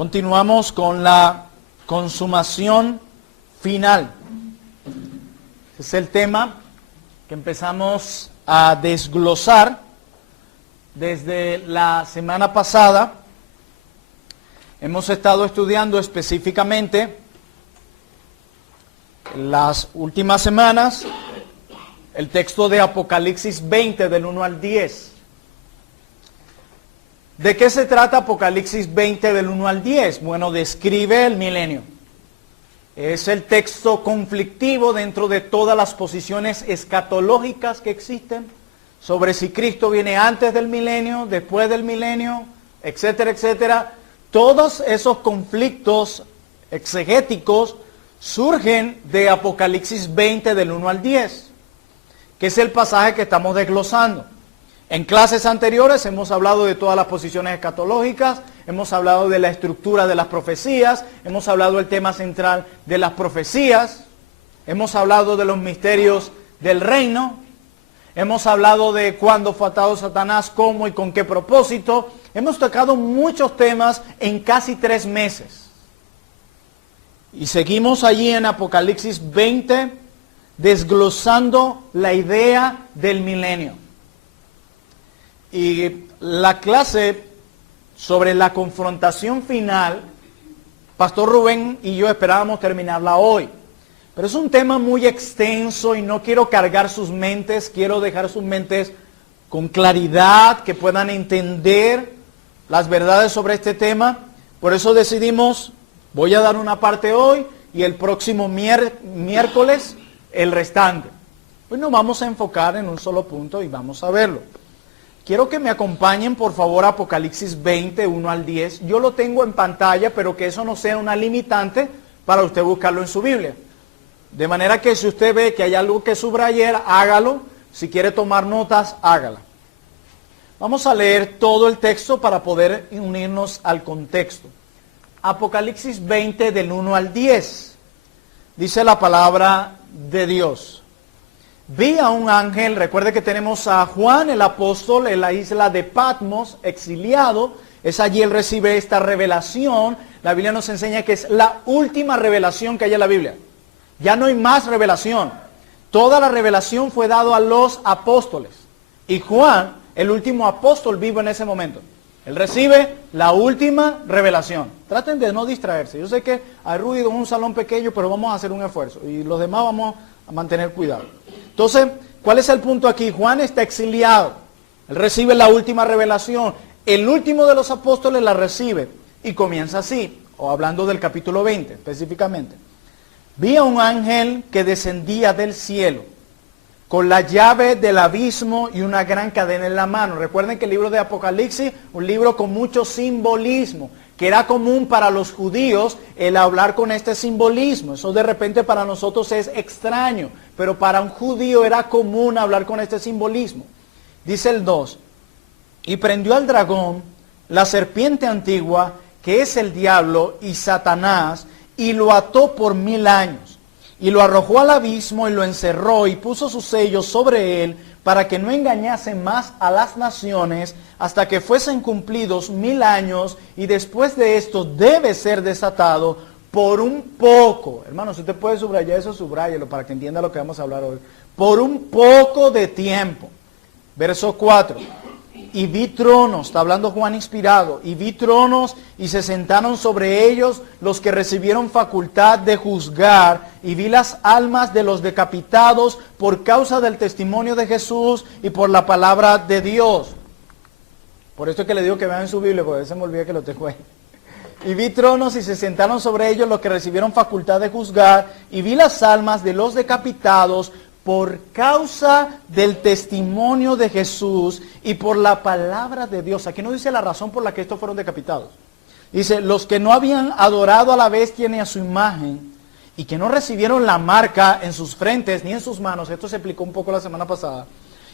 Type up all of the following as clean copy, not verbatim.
Continuamos con la consumación final. Es el tema que empezamos a desglosar desde la semana pasada. Hemos estado estudiando específicamente las últimas semanas el texto de Apocalipsis 20 del 1 al 10. ¿De qué se trata Apocalipsis 20 del 1 al 10? Bueno, describe el milenio. Es el texto conflictivo dentro de todas las posiciones escatológicas que existen sobre si Cristo viene antes del milenio, después del milenio, etcétera, etcétera. Todos esos conflictos exegéticos surgen de Apocalipsis 20 del 1 al 10, que es el pasaje que estamos desglosando. En clases anteriores hemos hablado de todas las posiciones escatológicas, hemos hablado de la estructura de las profecías, hemos hablado del tema central de las profecías, hemos hablado de los misterios del reino, hemos hablado de cuándo fue atado Satanás, cómo y con qué propósito. Hemos tocado muchos temas en casi 3 meses. Y seguimos allí en Apocalipsis 20 desglosando la idea del milenio. Y la clase sobre la confrontación final, Pastor Rubén y yo esperábamos terminarla hoy. Pero es un tema muy extenso y no quiero cargar sus mentes, quiero dejar sus mentes con claridad, que puedan entender las verdades sobre este tema. Por eso decidimos, voy a dar una parte hoy y el próximo miércoles el restante. Pues nos vamos a enfocar en un solo punto y vamos a verlo. Quiero que me acompañen, por favor, a Apocalipsis 20, 1 al 10. Yo lo tengo en pantalla, pero que eso no sea una limitante para usted buscarlo en su Biblia. De manera que si usted ve que hay algo que subrayar, hágalo. Si quiere tomar notas, hágala. Vamos a leer todo el texto para poder unirnos al contexto. Apocalipsis 20, del 1 al 10. Dice la palabra de Dios. Vi a un ángel, recuerde que tenemos a Juan el apóstol en la isla de Patmos, exiliado. Es allí él recibe esta revelación. La Biblia nos enseña que es la última revelación que hay en la Biblia. Ya no hay más revelación. Toda la revelación fue dada a los apóstoles. Y Juan, el último apóstol vivo en ese momento. Él recibe la última revelación. Traten de no distraerse. Yo sé que hay ruido en un salón pequeño, pero vamos a hacer un esfuerzo. Y los demás vamos a mantener cuidado. Entonces, ¿cuál es el punto aquí? Juan está exiliado. Él recibe la última revelación. El último de los apóstoles la recibe. Y comienza así, o hablando del capítulo 20 específicamente. Vi a un ángel que descendía del cielo, con la llave del abismo y una gran cadena en la mano. Recuerden que el libro de Apocalipsis, un libro con mucho simbolismo, que era común para los judíos el hablar con este simbolismo. Eso de repente para nosotros es extraño, pero para un judío era común hablar con este simbolismo. Dice el 2, y prendió al dragón, la serpiente antigua, que es el diablo y Satanás, y lo ató por 1000 años. Y lo arrojó al abismo y lo encerró y puso sus sellos sobre él para que no engañase más a las naciones hasta que fuesen cumplidos 1000 años, y después de esto debe ser desatado por un poco. Hermano, si usted puede subrayar eso, subráyelo para que entienda lo que vamos a hablar hoy. Por un poco de tiempo. Verso 4. Y vi tronos, está hablando Juan inspirado, y vi tronos y se sentaron sobre ellos los que recibieron facultad de juzgar, y vi las almas de los decapitados por causa del testimonio de Jesús y por la palabra de Dios. Por esto es que le digo que vean su Biblia, porque a veces me olvida que lo tengo ahí. Y vi tronos y se sentaron sobre ellos los que recibieron facultad de juzgar, y vi las almas de los decapitados por causa del testimonio de Jesús y por la palabra de Dios. Aquí no dice la razón por la que estos fueron decapitados. Dice, los que no habían adorado a la bestia ni a su imagen, y que no recibieron la marca en sus frentes ni en sus manos. Esto se explicó un poco la semana pasada.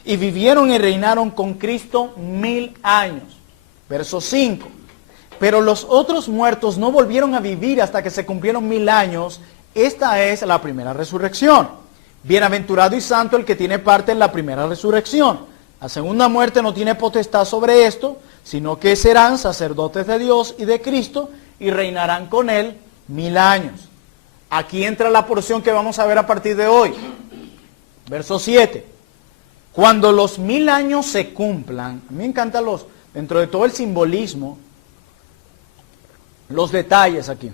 Y vivieron y reinaron con Cristo 1000 años. Verso 5. Pero los otros muertos no volvieron a vivir hasta que se cumplieron 1000 años. Esta es la primera resurrección. Bienaventurado y santo el que tiene parte en la primera resurrección. La segunda muerte no tiene potestad sobre esto, sino que serán sacerdotes de Dios y de Cristo, y reinarán con él 1000 años. Aquí entra la porción que vamos a ver a partir de hoy. Verso 7. Cuando los 1000 años se cumplan, a mí me encantan dentro de todo el simbolismo, los detalles aquí.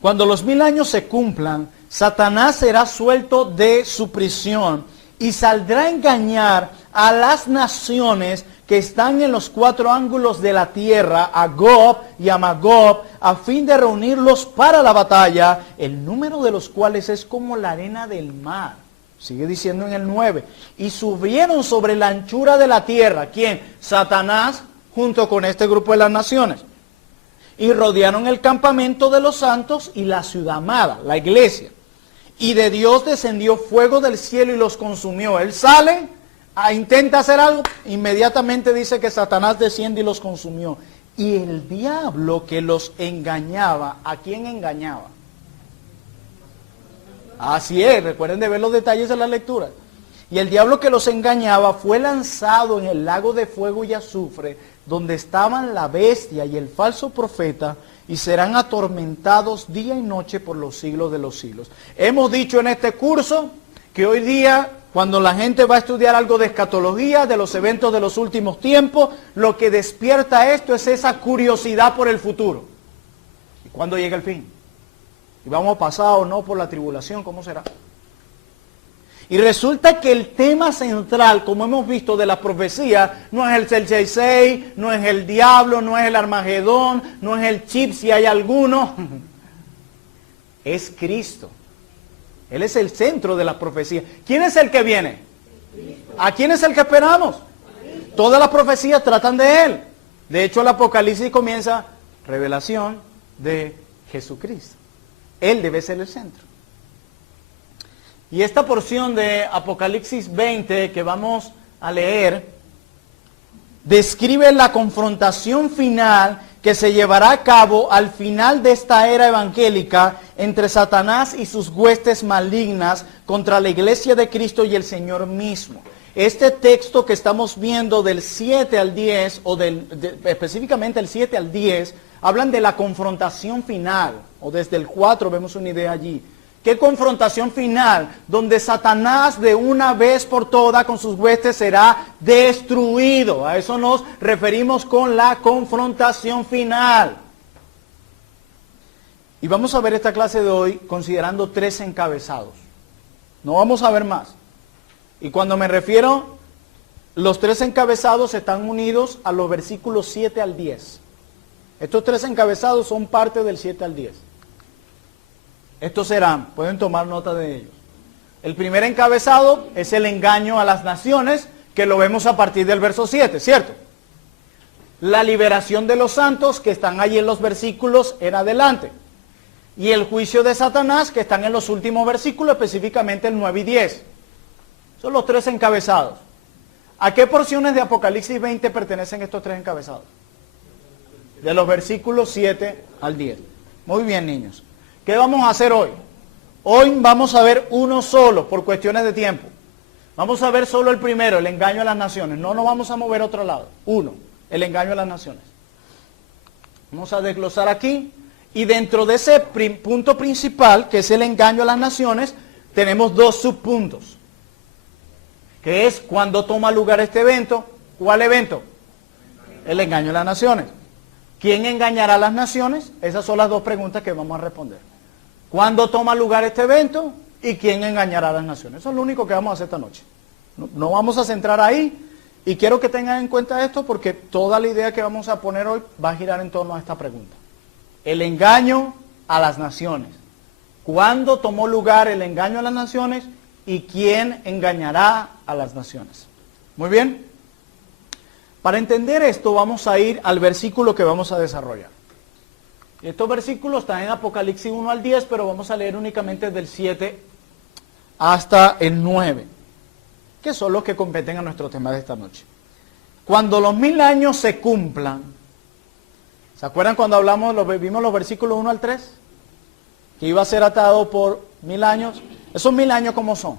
Cuando los 1000 años se cumplan, Satanás será suelto de su prisión y saldrá a engañar a las naciones que están en los 4 ángulos de la tierra, a Gog y a Magog, a fin de reunirlos para la batalla, el número de los cuales es como la arena del mar. Sigue diciendo en el 9. Y subieron sobre la anchura de la tierra. ¿Quién? Satanás, junto con este grupo de las naciones. Y rodearon el campamento de los santos y la ciudad amada, la iglesia. Y de Dios descendió fuego del cielo y los consumió. Él sale, intenta hacer algo, inmediatamente dice que Satanás desciende y los consumió. Y el diablo que los engañaba, ¿a quién engañaba? Así es, recuerden de ver los detalles de la lectura. Y el diablo que los engañaba fue lanzado en el lago de fuego y azufre, donde estaban la bestia y el falso profeta, y serán atormentados día y noche por los siglos de los siglos. Hemos dicho en este curso que hoy día, cuando la gente va a estudiar algo de escatología, de los eventos de los últimos tiempos, lo que despierta esto es esa curiosidad por el futuro. ¿Y cuándo llega el fin? ¿Y vamos a pasar o no por la tribulación? ¿Cómo será? Y resulta que el tema central, como hemos visto de la profecía, no es el 666, no es el diablo, no es el Armagedón, no es el chip si hay alguno. Es Cristo. Él es el centro de la profecía. ¿Quién es el que viene? ¿A quién es el que esperamos? Todas las profecías tratan de Él. De hecho, el Apocalipsis comienza revelación de Jesucristo. Él debe ser el centro. Y esta porción de Apocalipsis 20 que vamos a leer describe la confrontación final que se llevará a cabo al final de esta era evangélica entre Satanás y sus huestes malignas contra la iglesia de Cristo y el Señor mismo. Este texto que estamos viendo del 7 al 10, o específicamente el 7 al 10, hablan de la confrontación final, o desde el 4 vemos una idea allí. ¿Qué confrontación final? Donde Satanás de una vez por todas con sus huestes será destruido. A eso nos referimos con la confrontación final. Y vamos a ver esta clase de hoy considerando 3 encabezados. No vamos a ver más. Y cuando me refiero, los 3 encabezados están unidos a los versículos 7 al 10. Estos 3 encabezados son parte del 7 al 10. Estos serán, pueden tomar nota de ellos. El primer encabezado es el engaño a las naciones, que lo vemos a partir del verso 7, ¿cierto? La liberación de los santos, que están allí en los versículos en adelante. Y el juicio de Satanás, que están en los últimos versículos, específicamente el 9 y 10. Son los 3 encabezados. ¿A qué porciones de Apocalipsis 20 pertenecen estos 3 encabezados? De los versículos 7 al 10. Muy bien, niños. ¿Qué vamos a hacer hoy? Hoy vamos a ver uno solo, por cuestiones de tiempo. Vamos a ver solo el primero, el engaño a las naciones. No nos vamos a mover a otro lado. Uno, el engaño a las naciones. Vamos a desglosar aquí. Y dentro de ese punto principal, que es el engaño a las naciones, tenemos 2 subpuntos. Que es cuando toma lugar este evento. ¿Cuál evento? El engaño a las naciones. ¿Quién engañará a las naciones? Esas son las 2 preguntas que vamos a responder. ¿Cuándo toma lugar este evento? ¿Y quién engañará a las naciones? Eso es lo único que vamos a hacer esta noche. No vamos a centrar ahí. Y quiero que tengan en cuenta esto porque toda la idea que vamos a poner hoy va a girar en torno a esta pregunta. El engaño a las naciones. ¿Cuándo tomó lugar el engaño a las naciones? ¿Y quién engañará a las naciones? Muy bien. Para entender esto vamos a ir al versículo que vamos a desarrollar. Estos versículos están en Apocalipsis 1 al 10, pero vamos a leer únicamente del 7 hasta el 9, que son los que competen a nuestro tema de esta noche. Cuando los 1000 años se cumplan, ¿se acuerdan cuando vimos los versículos 1 al 3? Que iba a ser atado por 1000 años. ¿Esos 1000 años cómo son?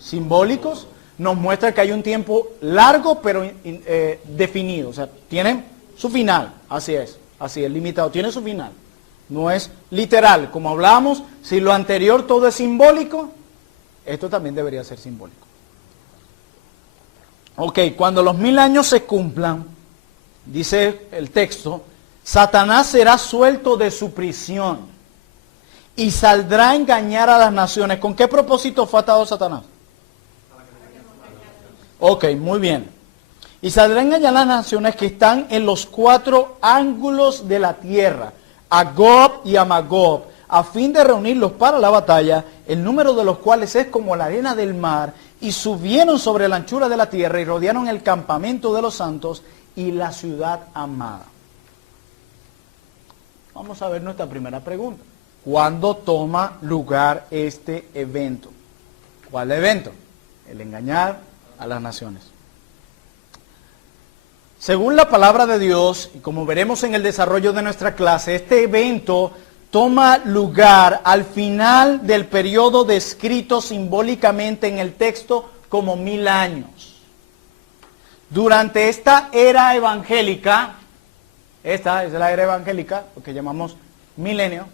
Simbólicos. Nos muestra que hay un tiempo largo pero definido, o sea, tienen su final, así es. así es limitado, tiene su final. No es literal, como hablamos, si lo anterior todo es simbólico, esto también debería ser simbólico. Ok, cuando los 1000 años se cumplan, dice el texto, Satanás será suelto de su prisión y saldrá a engañar a las naciones. ¿Con qué propósito fue atado Satanás? Ok, muy bien. Y saldrá a engañar a las naciones que están en los 4 ángulos de la tierra, a Gog y a Magog, a fin de reunirlos para la batalla, el número de los cuales es como la arena del mar, y subieron sobre la anchura de la tierra y rodearon el campamento de los santos y la ciudad amada. Vamos a ver nuestra primera pregunta. ¿Cuándo toma lugar este evento? ¿Cuál evento? El engañar a las naciones. Según la palabra de Dios, y como veremos en el desarrollo de nuestra clase, este evento toma lugar al final del periodo descrito simbólicamente en el texto como 1000 años. Durante esta era evangélica, esta es la era evangélica, lo que llamamos milenio.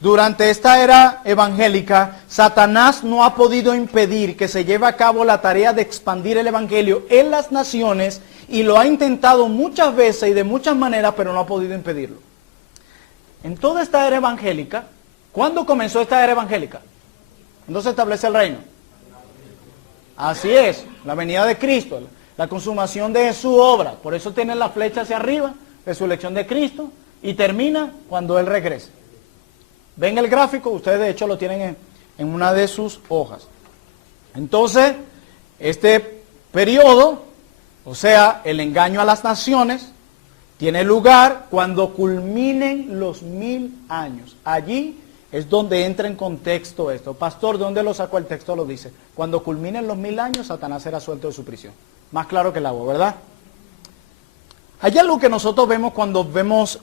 Durante esta era evangélica, Satanás no ha podido impedir que se lleve a cabo la tarea de expandir el evangelio en las naciones y lo ha intentado muchas veces y de muchas maneras, pero no ha podido impedirlo. En toda esta era evangélica, ¿cuándo comenzó esta era evangélica? ¿Cuándo se establece el reino? Así es, la venida de Cristo, la consumación de su obra. Por eso tiene la flecha hacia arriba, resurrección de Cristo, y termina cuando Él regrese. ¿Ven el gráfico? Ustedes de hecho lo tienen en una de sus hojas. Entonces, este periodo, o sea, el engaño a las naciones, tiene lugar cuando culminen los 1000 años. Allí es donde entra en contexto esto. Pastor, ¿de dónde lo sacó el texto? Lo dice. Cuando culminen los 1000 años, Satanás será suelto de su prisión. Más claro que el agua, ¿verdad? Hay algo que nosotros vemos,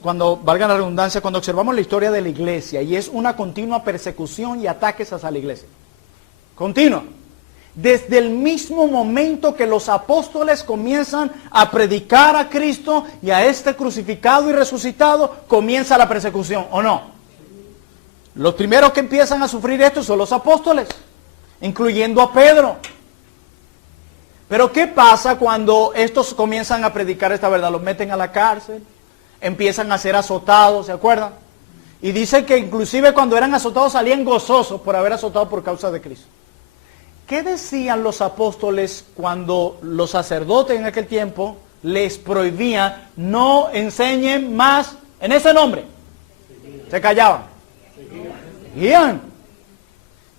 cuando valga la redundancia, cuando observamos la historia de la iglesia, y es una continua persecución y ataques hacia la iglesia. Continua. Desde el mismo momento que los apóstoles comienzan a predicar a Cristo y a este crucificado y resucitado, comienza la persecución, ¿o no? Los primeros que empiezan a sufrir esto son los apóstoles, incluyendo a Pedro. Pero ¿qué pasa cuando estos comienzan a predicar esta verdad? Los meten a la cárcel, empiezan a ser azotados, ¿se acuerdan? Y dice que inclusive cuando eran azotados salían gozosos por haber azotado por causa de Cristo. ¿Qué decían los apóstoles cuando los sacerdotes en aquel tiempo les prohibían no enseñen más en ese nombre? Se callaban. Seguían.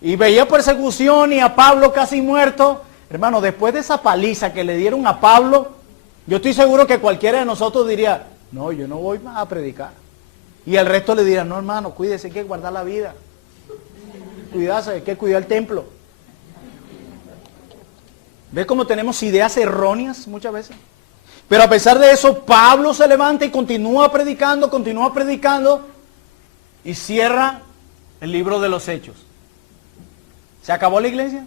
Y veía persecución y a Pablo casi muerto. Hermano, después de esa paliza que le dieron a Pablo, yo estoy seguro que cualquiera de nosotros diría, no, yo no voy más a predicar. Y el resto le dirá, no hermano, cuídese, hay que guardar la vida. Cuidarse, hay que cuidar el templo. ¿Ves cómo tenemos ideas erróneas muchas veces? Pero a pesar de eso, Pablo se levanta y continúa predicando y cierra el libro de los Hechos. ¿Se acabó la iglesia?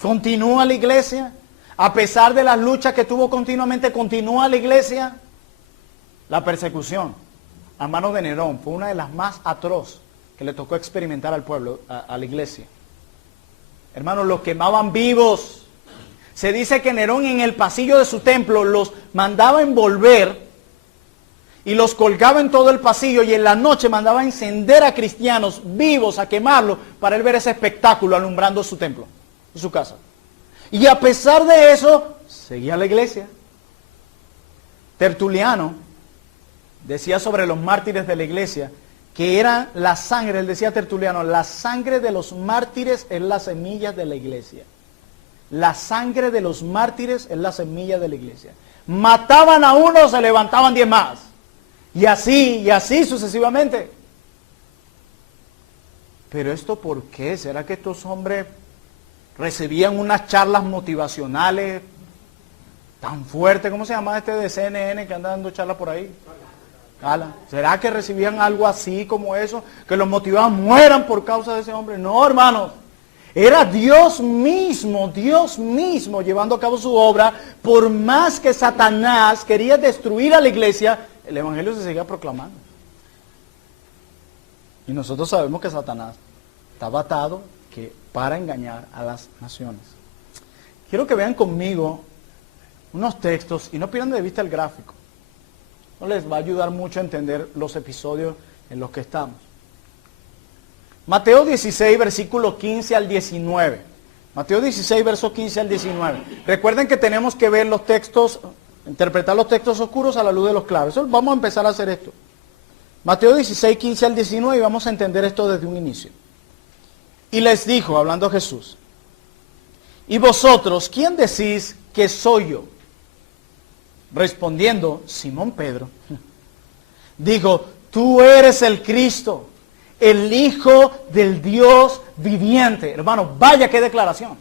Continúa la iglesia, a pesar de las luchas que tuvo continuamente, continúa la iglesia. La persecución a manos de Nerón fue una de las más atroces que le tocó experimentar al pueblo, a la iglesia. Hermanos, los quemaban vivos. Se dice que Nerón en el pasillo de su templo los mandaba envolver y los colgaba en todo el pasillo, y en la noche mandaba a encender a cristianos vivos, a quemarlos, para él ver ese espectáculo alumbrando su templo, su casa. Y a pesar de eso, seguía la iglesia. Tertuliano decía sobre los mártires de la iglesia que era la sangre, él decía Tertuliano, la sangre de los mártires es la semilla de la iglesia. La sangre de los mártires es la semilla de la iglesia. Mataban a uno, se levantaban 10 más. Y así sucesivamente. Pero esto ¿por qué? ¿Será que estos hombres recibían unas charlas motivacionales tan fuertes? ¿Cómo se llama este de CNN que anda dando charlas por ahí? ¿Será que recibían algo así como eso? Que los motivaban, mueran por causa de ese hombre. No, hermanos. Era Dios mismo llevando a cabo su obra. Por más que Satanás quería destruir a la iglesia, el evangelio se seguía proclamando. Y nosotros sabemos que Satanás estaba atado para engañar a las naciones. Quiero que vean conmigo unos textos y no pierdan de vista el gráfico. No les va a ayudar mucho a entender los episodios en los que estamos. Mateo 16, versículo 15 al 19. Mateo 16, versos 15 al 19. Recuerden que tenemos que ver los textos, interpretar los textos oscuros a la luz de los claros. Vamos a empezar a hacer esto. Mateo 16, 15 al 19 y vamos a entender esto desde un inicio. Y les dijo, hablando Jesús, ¿y vosotros quién decís que soy yo? Respondiendo Simón Pedro, dijo, tú eres el Cristo, el Hijo del Dios viviente. Hermano, vaya qué declaración.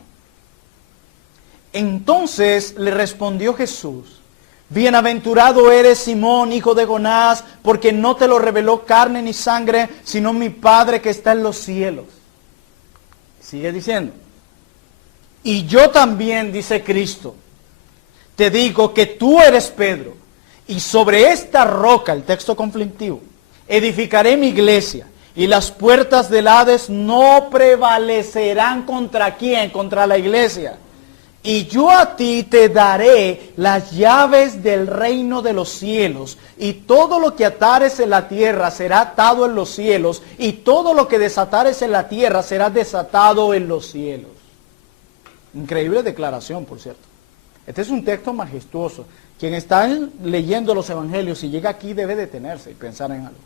Entonces le respondió Jesús, bienaventurado eres Simón, hijo de Jonás, porque no te lo reveló carne ni sangre, sino mi Padre que está en los cielos. Sigue diciendo, y yo también, dice Cristo, te digo que tú eres Pedro, y sobre esta roca, el texto conflictivo, edificaré mi iglesia, y las puertas del Hades no prevalecerán contra quién, contra la iglesia. Y yo a ti te daré las llaves del reino de los cielos, y todo lo que atares en la tierra será atado en los cielos, y todo lo que desatares en la tierra será desatado en los cielos. Increíble declaración, por cierto. Este es un texto majestuoso. Quien está leyendo los evangelios y llega aquí debe detenerse y pensar en algo.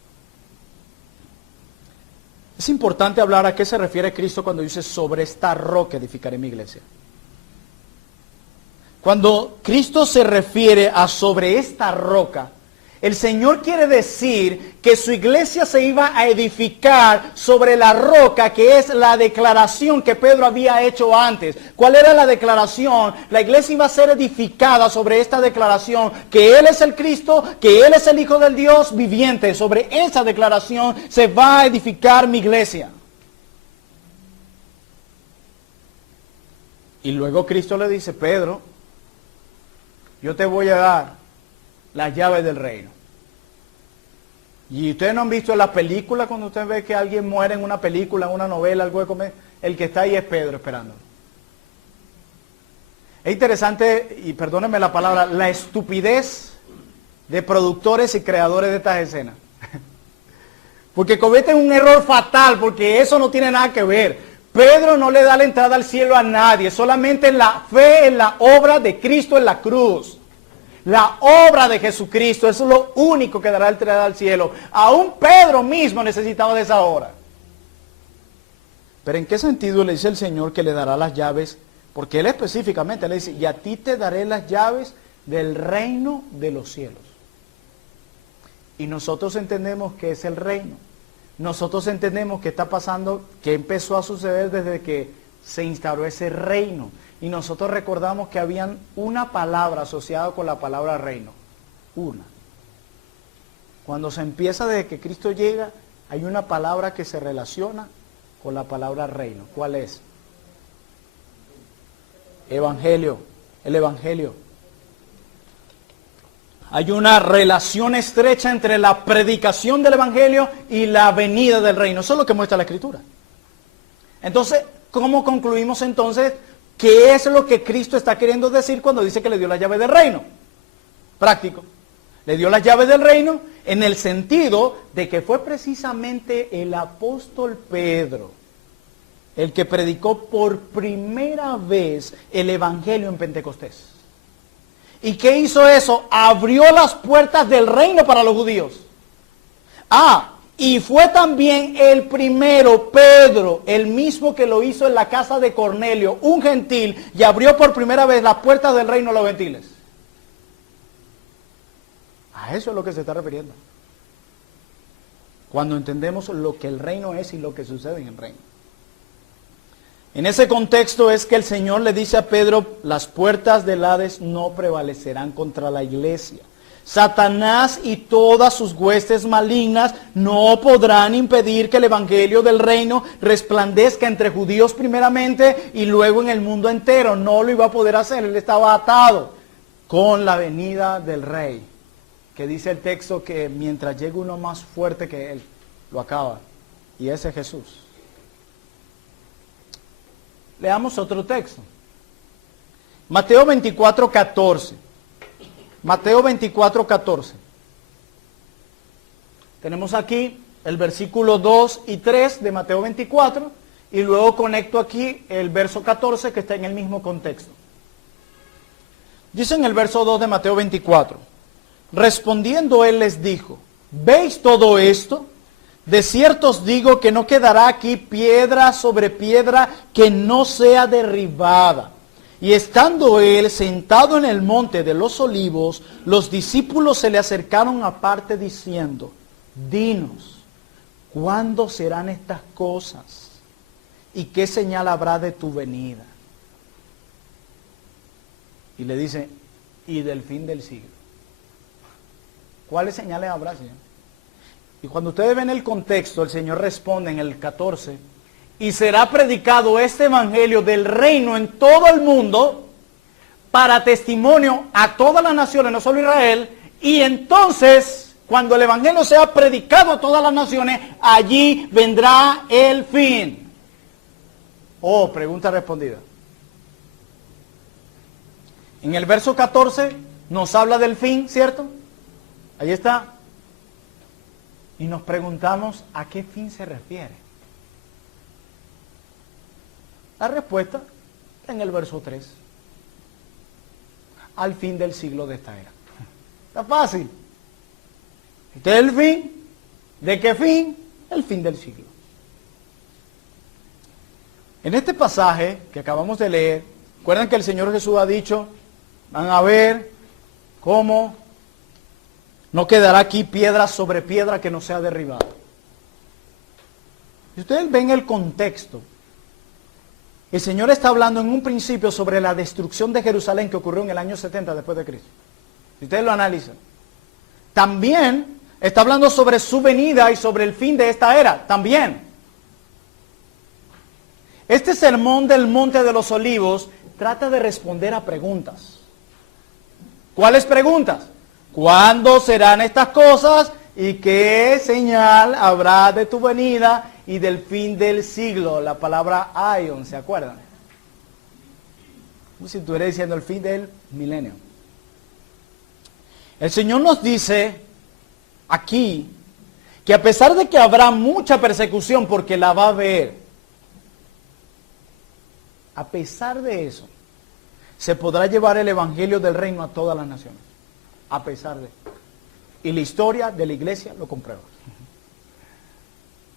Es importante hablar a qué se refiere Cristo cuando dice sobre esta roca edificaré mi iglesia. Cuando Cristo se refiere a sobre esta roca, el Señor quiere decir que su iglesia se iba a edificar sobre la roca, que es la declaración que Pedro había hecho antes. ¿Cuál era la declaración? La iglesia iba a ser edificada sobre esta declaración, que Él es el Cristo, que Él es el Hijo del Dios viviente. Sobre esa declaración se va a edificar mi iglesia. Y luego Cristo le dice, Pedro, yo te voy a dar las llaves del reino. Y ustedes no han visto en la película, cuando usted ve que alguien muere en una película, en una novela, algo de comer, el que está ahí es Pedro esperándolo. Es interesante, y perdónenme la palabra, la estupidez de productores y creadores de estas escenas. Porque cometen un error fatal, porque eso no tiene nada que ver. Pedro no le da la entrada al cielo a nadie, solamente en la fe, en la obra de Cristo en la cruz. La obra de Jesucristo, eso es lo único que dará la entrada al cielo. Aún Pedro mismo necesitaba de esa obra. Pero ¿en qué sentido le dice el Señor que le dará las llaves? Porque Él específicamente le dice, y a ti te daré las llaves del reino de los cielos. Y nosotros entendemos que es el reino. Nosotros entendemos que está pasando, que empezó a suceder desde que se instauró ese reino. Y nosotros recordamos que habían una palabra asociada con la palabra reino. Una. Cuando se empieza desde que Cristo llega, hay una palabra que se relaciona con la palabra reino. ¿Cuál es? Evangelio. El Evangelio. Hay una relación estrecha entre la predicación del Evangelio y la venida del reino. Eso es lo que muestra la Escritura. Entonces, ¿cómo concluimos entonces qué es lo que Cristo está queriendo decir cuando dice que le dio la llave del reino? Práctico. Le dio las llaves del reino en el sentido de que fue precisamente el apóstol Pedro el que predicó por primera vez el Evangelio en Pentecostés. ¿Y qué hizo eso? Abrió las puertas del reino para los judíos. Y fue también el primero, Pedro, el mismo que lo hizo en la casa de Cornelio, un gentil, y abrió por primera vez las puertas del reino a los gentiles. A eso es lo que se está refiriendo. Cuando entendemos lo que el reino es y lo que sucede en el reino. En ese contexto es que el Señor le dice a Pedro, las puertas del Hades no prevalecerán contra la iglesia. Satanás y todas sus huestes malignas no podrán impedir que el evangelio del reino resplandezca entre judíos primeramente y luego en el mundo entero. No lo iba a poder hacer, él estaba atado con la venida del rey. que dice el texto que mientras llegue uno más fuerte que él, lo acaba. Y ese es Jesús. Leamos otro texto. Mateo 24, 14. Mateo 24, 14. Tenemos aquí el versículo 2 y 3 de Mateo 24 y luego conecto aquí el verso 14 que está en el mismo contexto. Dice en el verso 2 de Mateo 24, respondiendo él les dijo, ¿veis todo esto? De cierto os digo que no quedará aquí piedra sobre piedra que no sea derribada. Y estando él sentado en el monte de los olivos, los discípulos se le acercaron aparte diciendo, dinos, ¿cuándo serán estas cosas? ¿Y qué señal habrá de tu venida? Y le dice, y del fin del siglo. ¿Cuáles señales habrá, Señor? Y cuando ustedes ven el contexto, el Señor responde en el 14, y será predicado este evangelio del reino en todo el mundo para testimonio a todas las naciones, no solo Israel, y entonces, cuando el evangelio sea predicado a todas las naciones, allí vendrá el fin. Oh, pregunta respondida. En el verso 14 nos habla del fin, ¿cierto? Ahí está. Y nos preguntamos, ¿a qué fin se refiere? La respuesta en el verso 3. Al fin del siglo de esta era. Está fácil. Este es el fin. ¿De qué fin? El fin del siglo. En este pasaje que acabamos de leer, recuerdan que el Señor Jesús ha dicho, van a ver cómo no quedará aquí piedra sobre piedra que no sea derribada. Si ustedes ven el contexto, el Señor está hablando en un principio sobre la destrucción de Jerusalén que ocurrió en el año 70 después de Cristo. Si ustedes lo analizan. También está hablando sobre su venida y sobre el fin de esta era. También. Este sermón del Monte de los Olivos trata de responder a preguntas. ¿Cuáles preguntas? ¿Cuándo serán estas cosas? ¿Y qué señal habrá de tu venida y del fin del siglo? La palabra aion, ¿se acuerdan? Como si estuviera diciendo el fin del milenio. El Señor nos dice aquí que a pesar de que habrá mucha persecución porque la va a haber, a pesar de eso, se podrá llevar el evangelio del reino a todas las naciones. A pesar de. Y la historia de la iglesia lo comprueba.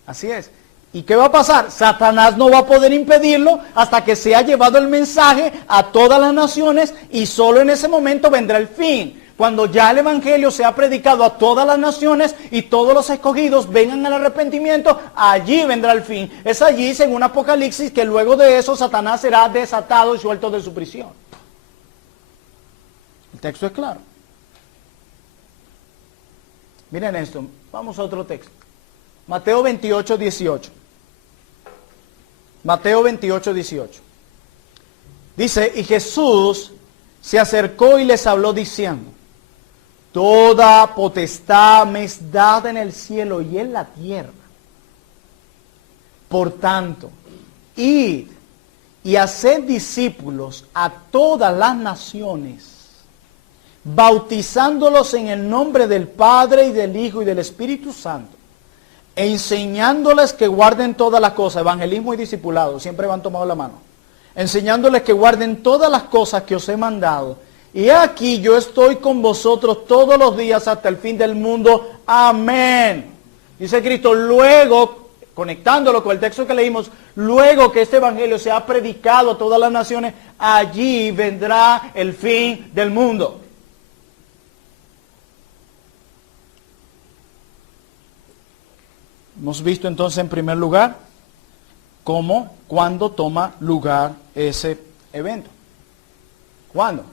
Así es. ¿Y qué va a pasar? Satanás no va a poder impedirlo hasta que se ha llevado el mensaje a todas las naciones y solo en ese momento vendrá el fin. Cuando ya el evangelio se ha predicado a todas las naciones y todos los escogidos vengan al arrepentimiento, allí vendrá el fin. Es allí, según Apocalipsis, que luego de eso Satanás será desatado y suelto de su prisión. El texto es claro. Miren esto, vamos a otro texto. Mateo 28, 18. Mateo 28, 18. Dice, y Jesús se acercó y les habló diciendo, toda potestad me es dada en el cielo y en la tierra. Por tanto, id y haced discípulos a todas las naciones, bautizándolos en el nombre del Padre y del Hijo y del Espíritu Santo, e enseñándoles que guarden todas las cosas, evangelismo y discipulado, siempre van tomando la mano, enseñándoles que guarden todas las cosas que os he mandado, y aquí yo estoy con vosotros todos los días hasta el fin del mundo, amén. Dice Cristo, luego, conectándolo con el texto que leímos, luego que este evangelio se ha predicado a todas las naciones, allí vendrá el fin del mundo. Hemos visto entonces en primer lugar cuándo toma lugar ese evento. ¿Cuándo?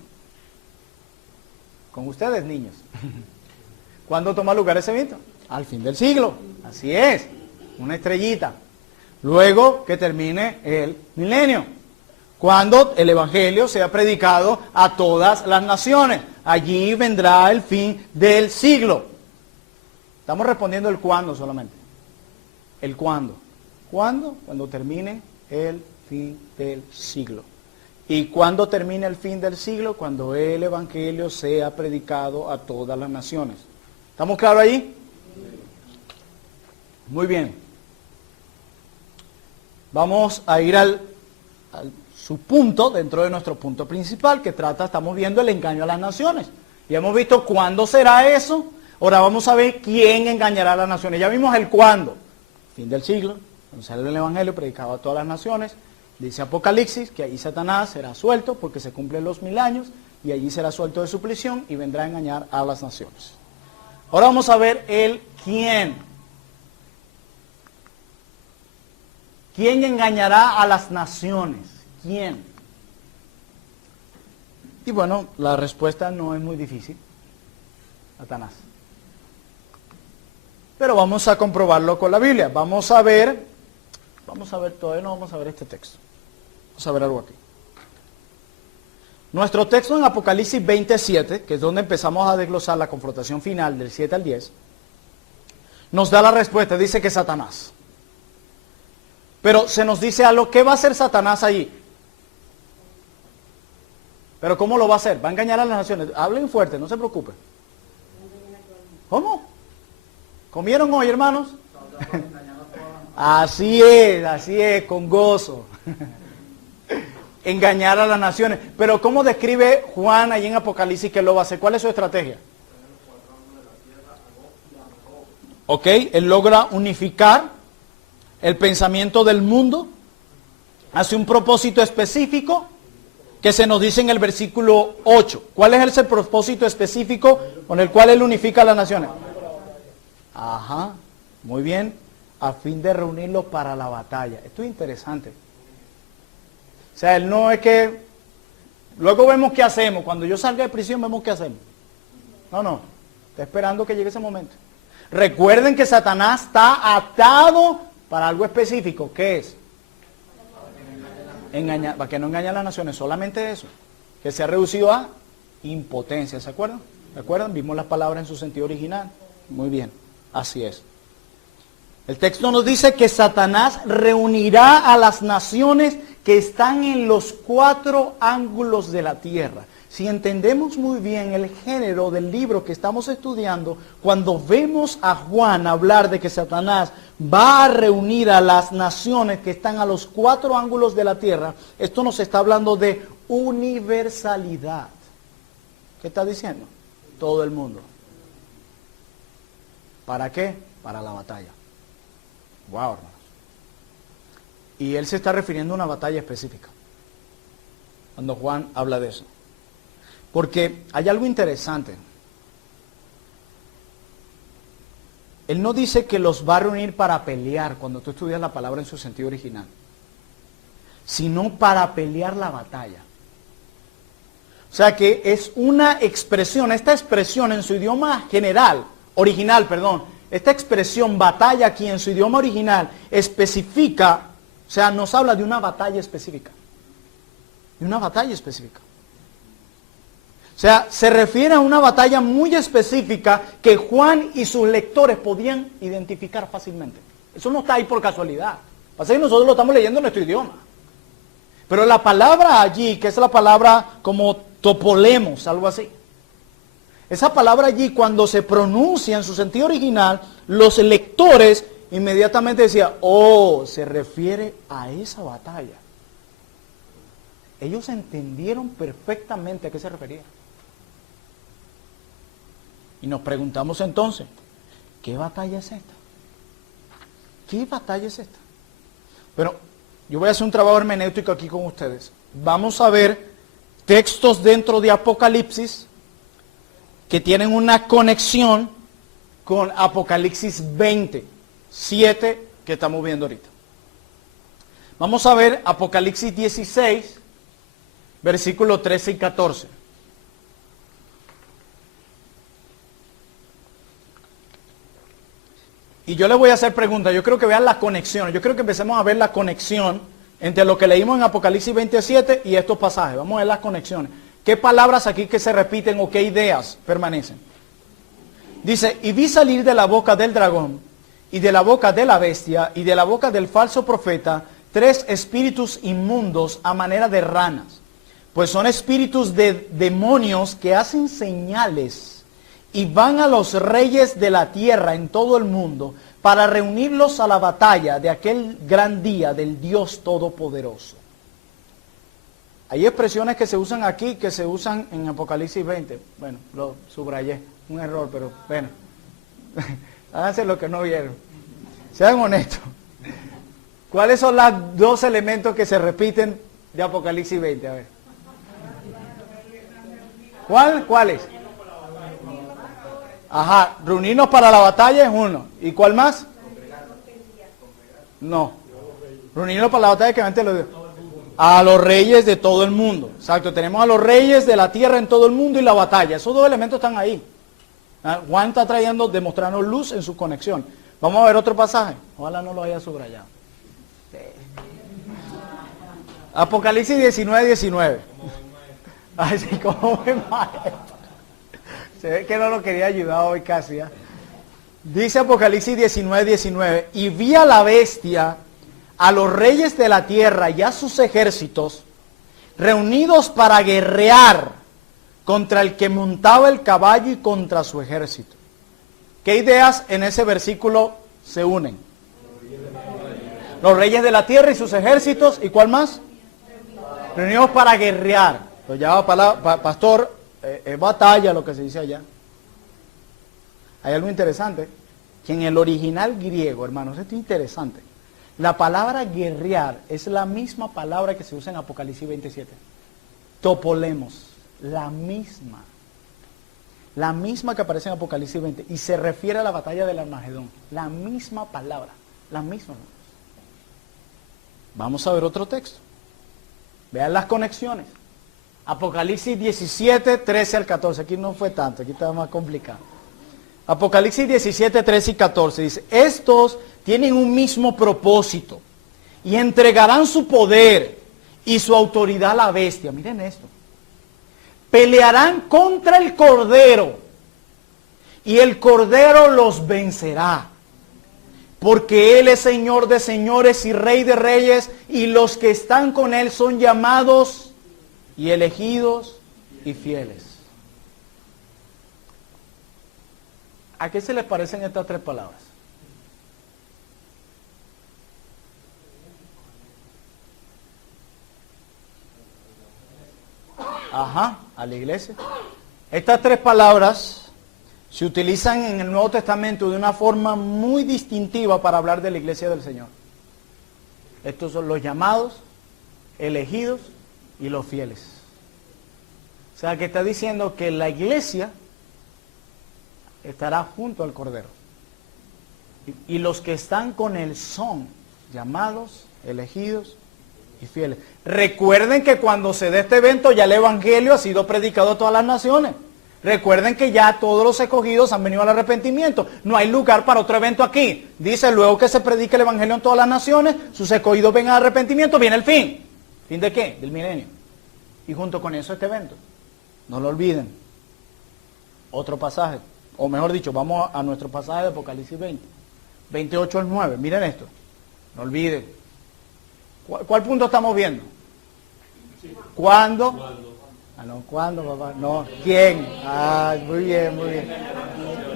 Con ustedes, niños. ¿Cuándo toma lugar ese evento? Al fin del siglo. Así es. Una estrellita. Luego que termine el milenio. Cuando el evangelio sea predicado a todas las naciones. allí vendrá el fin del siglo. Estamos respondiendo el cuándo solamente. El cuándo. ¿Cuándo? Cuando termine el fin del siglo. ¿Y cuándo termine el fin del siglo? Cuando el Evangelio sea predicado a todas las naciones. ¿Estamos claros ahí? Muy bien. Vamos a ir al su punto dentro de nuestro punto principal que estamos viendo el engaño a las naciones. Ya hemos visto cuándo será eso. Ahora vamos a ver quién engañará a las naciones. Ya vimos el cuándo. Fin del siglo, cuando sale el Evangelio predicado a todas las naciones. Dice Apocalipsis que allí Satanás será suelto porque se cumplen los 1000 años y allí será suelto de su prisión y vendrá a engañar a las naciones. Ahora vamos a ver el quién. ¿Quién engañará a las naciones? ¿Quién? Y bueno, la respuesta no es muy difícil. Satanás. Pero vamos a comprobarlo con la Biblia. Vamos a ver, todavía no vamos a ver este texto. Vamos a ver algo aquí. Nuestro texto en Apocalipsis 27, que es donde empezamos a desglosar la confrontación final del 7 al 10, nos da la respuesta, dice que Satanás. Pero se nos dice algo, ¿qué va a hacer Satanás allí? Pero ¿cómo lo va a hacer? Va a engañar a las naciones. Hablen fuerte, no se preocupen. ¿Cómo? ¿Comieron hoy, hermanos? Así es, con gozo. Engañar a las naciones. Pero ¿cómo describe Juan allí en Apocalipsis que lo va a hacer? ¿Cuál es su estrategia? Ok, él logra unificar el pensamiento del mundo, hace un propósito específico que se nos dice en el versículo 8. ¿Cuál es ese propósito específico con el cual él unifica a las naciones? Ajá, muy bien, a fin de reunirlos para la batalla. Esto es interesante. O sea, él no es que, luego vemos qué hacemos, cuando yo salga de prisión vemos qué hacemos. No, está esperando que llegue ese momento. Recuerden que Satanás está atado para algo específico. ¿Qué es? Engañar, para que no engañe a las naciones, solamente eso. Que se ha reducido a impotencia, ¿se acuerdan? ¿Se acuerdan? Vimos las palabras en su sentido original. Muy bien, así es. El texto nos dice que Satanás reunirá a las naciones que están en los 4 ángulos de la tierra. Si entendemos muy bien el género del libro que estamos estudiando, cuando vemos a Juan hablar de que Satanás va a reunir a las naciones que están a los 4 ángulos de la tierra, esto nos está hablando de universalidad. ¿Qué está diciendo? Todo el mundo. ¿Para qué? Para la batalla. Wow, hermanos. Y él se está refiriendo a una batalla específica, cuando Juan habla de eso. Porque hay algo interesante. Él no dice que los va a reunir para pelear, cuando tú estudias la palabra en su sentido original, sino para pelear la batalla. O sea que es una expresión, esta expresión en su idioma original, esta expresión batalla aquí en su idioma original especifica, o sea, nos habla de una batalla específica. De una batalla específica. O sea, se refiere a una batalla muy específica que Juan y sus lectores podían identificar fácilmente. Eso no está ahí por casualidad. Pasa que nosotros lo estamos leyendo en nuestro idioma. Pero la palabra allí, que es la palabra como topolemos, algo así. Esa palabra allí, cuando se pronuncia en su sentido original, los lectores inmediatamente decían, oh, se refiere a esa batalla. Ellos entendieron perfectamente a qué se refería. Y nos preguntamos entonces, ¿qué batalla es esta? ¿Qué batalla es esta? Bueno, yo voy a hacer un trabajo hermenéutico aquí con ustedes. Vamos a ver textos dentro de Apocalipsis que tienen una conexión con Apocalipsis 27 que estamos viendo ahorita. Vamos a ver Apocalipsis 16, versículos 13 y 14. Y yo les voy a hacer preguntas. Yo creo que vean la conexión. Yo creo que empecemos a ver la conexión entre lo que leímos en Apocalipsis 27 y estos pasajes. Vamos a ver las conexiones. ¿Qué palabras aquí que se repiten o qué ideas permanecen? Dice, y vi salir de la boca del dragón, y de la boca de la bestia, y de la boca del falso profeta, 3 espíritus inmundos a manera de ranas. Pues son espíritus de demonios que hacen señales, y van a los reyes de la tierra en todo el mundo, para reunirlos a la batalla de aquel gran día del Dios Todopoderoso. Hay expresiones que se usan aquí, que se usan en Apocalipsis 20. Bueno, lo subrayé, un error, pero bueno. Háganse lo que no vieron. Sean honestos. ¿Cuáles son los 2 elementos que se repiten de Apocalipsis 20? A ver. ¿Cuáles? Ajá, reunirnos para la batalla es uno. ¿Y cuál más? No. Reunirnos para la batalla que antes lo digo. A los reyes de todo el mundo. Exacto, tenemos a los reyes de la tierra en todo el mundo y la batalla. Esos 2 elementos están ahí. Juan está demostrando luz en su conexión. Vamos a ver otro pasaje. Ojalá no lo haya subrayado. Sí. Apocalipsis 19. Ay, sí, como buen maestro. Se ve que no lo quería ayudar hoy casi. Dice Apocalipsis 19. Y vi a la bestia, a los reyes de la tierra y a sus ejércitos, reunidos para guerrear contra el que montaba el caballo y contra su ejército. ¿Qué ideas en ese versículo se unen? Los reyes de la tierra y sus ejércitos, ¿y cuál más? Reunidos para guerrear. Lo llama pastor, batalla, lo que se dice allá. Hay algo interesante, que en el original griego, hermanos, esto es interesante. La palabra guerrear es la misma palabra que se usa en Apocalipsis 27. Topolemos, la misma que aparece en Apocalipsis 20 y se refiere a la batalla del Armagedón. La misma palabra, la misma. Vamos a ver otro texto. Vean las conexiones. Apocalipsis 17, 13 al 14. Aquí no fue tanto, aquí estaba más complicado. Apocalipsis 17, 13 y 14 dice, estos tienen un mismo propósito y entregarán su poder y su autoridad a la bestia. Miren esto. Pelearán contra el Cordero y el Cordero los vencerá. Porque Él es Señor de señores y Rey de reyes y los que están con Él son llamados y elegidos y fieles. ¿A qué se les parecen estas 3 palabras? Ajá, a la iglesia. Estas 3 palabras se utilizan en el Nuevo Testamento de una forma muy distintiva para hablar de la iglesia del Señor. Estos son los llamados, elegidos y los fieles. O sea, que está diciendo que la iglesia estará junto al Cordero. Y los que están con Él son llamados, elegidos y fieles. Recuerden que cuando se dé este evento ya el Evangelio ha sido predicado a todas las naciones. Recuerden que ya todos los escogidos han venido al arrepentimiento. No hay lugar para otro evento aquí. Dice, luego que se predique el Evangelio en todas las naciones, sus escogidos ven al arrepentimiento, viene el fin. ¿Fin de qué? Del milenio. Y junto con eso este evento. No lo olviden. Otro pasaje. O mejor dicho, vamos a nuestro pasaje de Apocalipsis 20. 28 al 9. Miren esto. No olviden. ¿Cuál punto estamos viendo? ¿Cuándo? Ah, no, ¿cuándo, papá? No, ¿quién? Ah, muy bien, muy bien.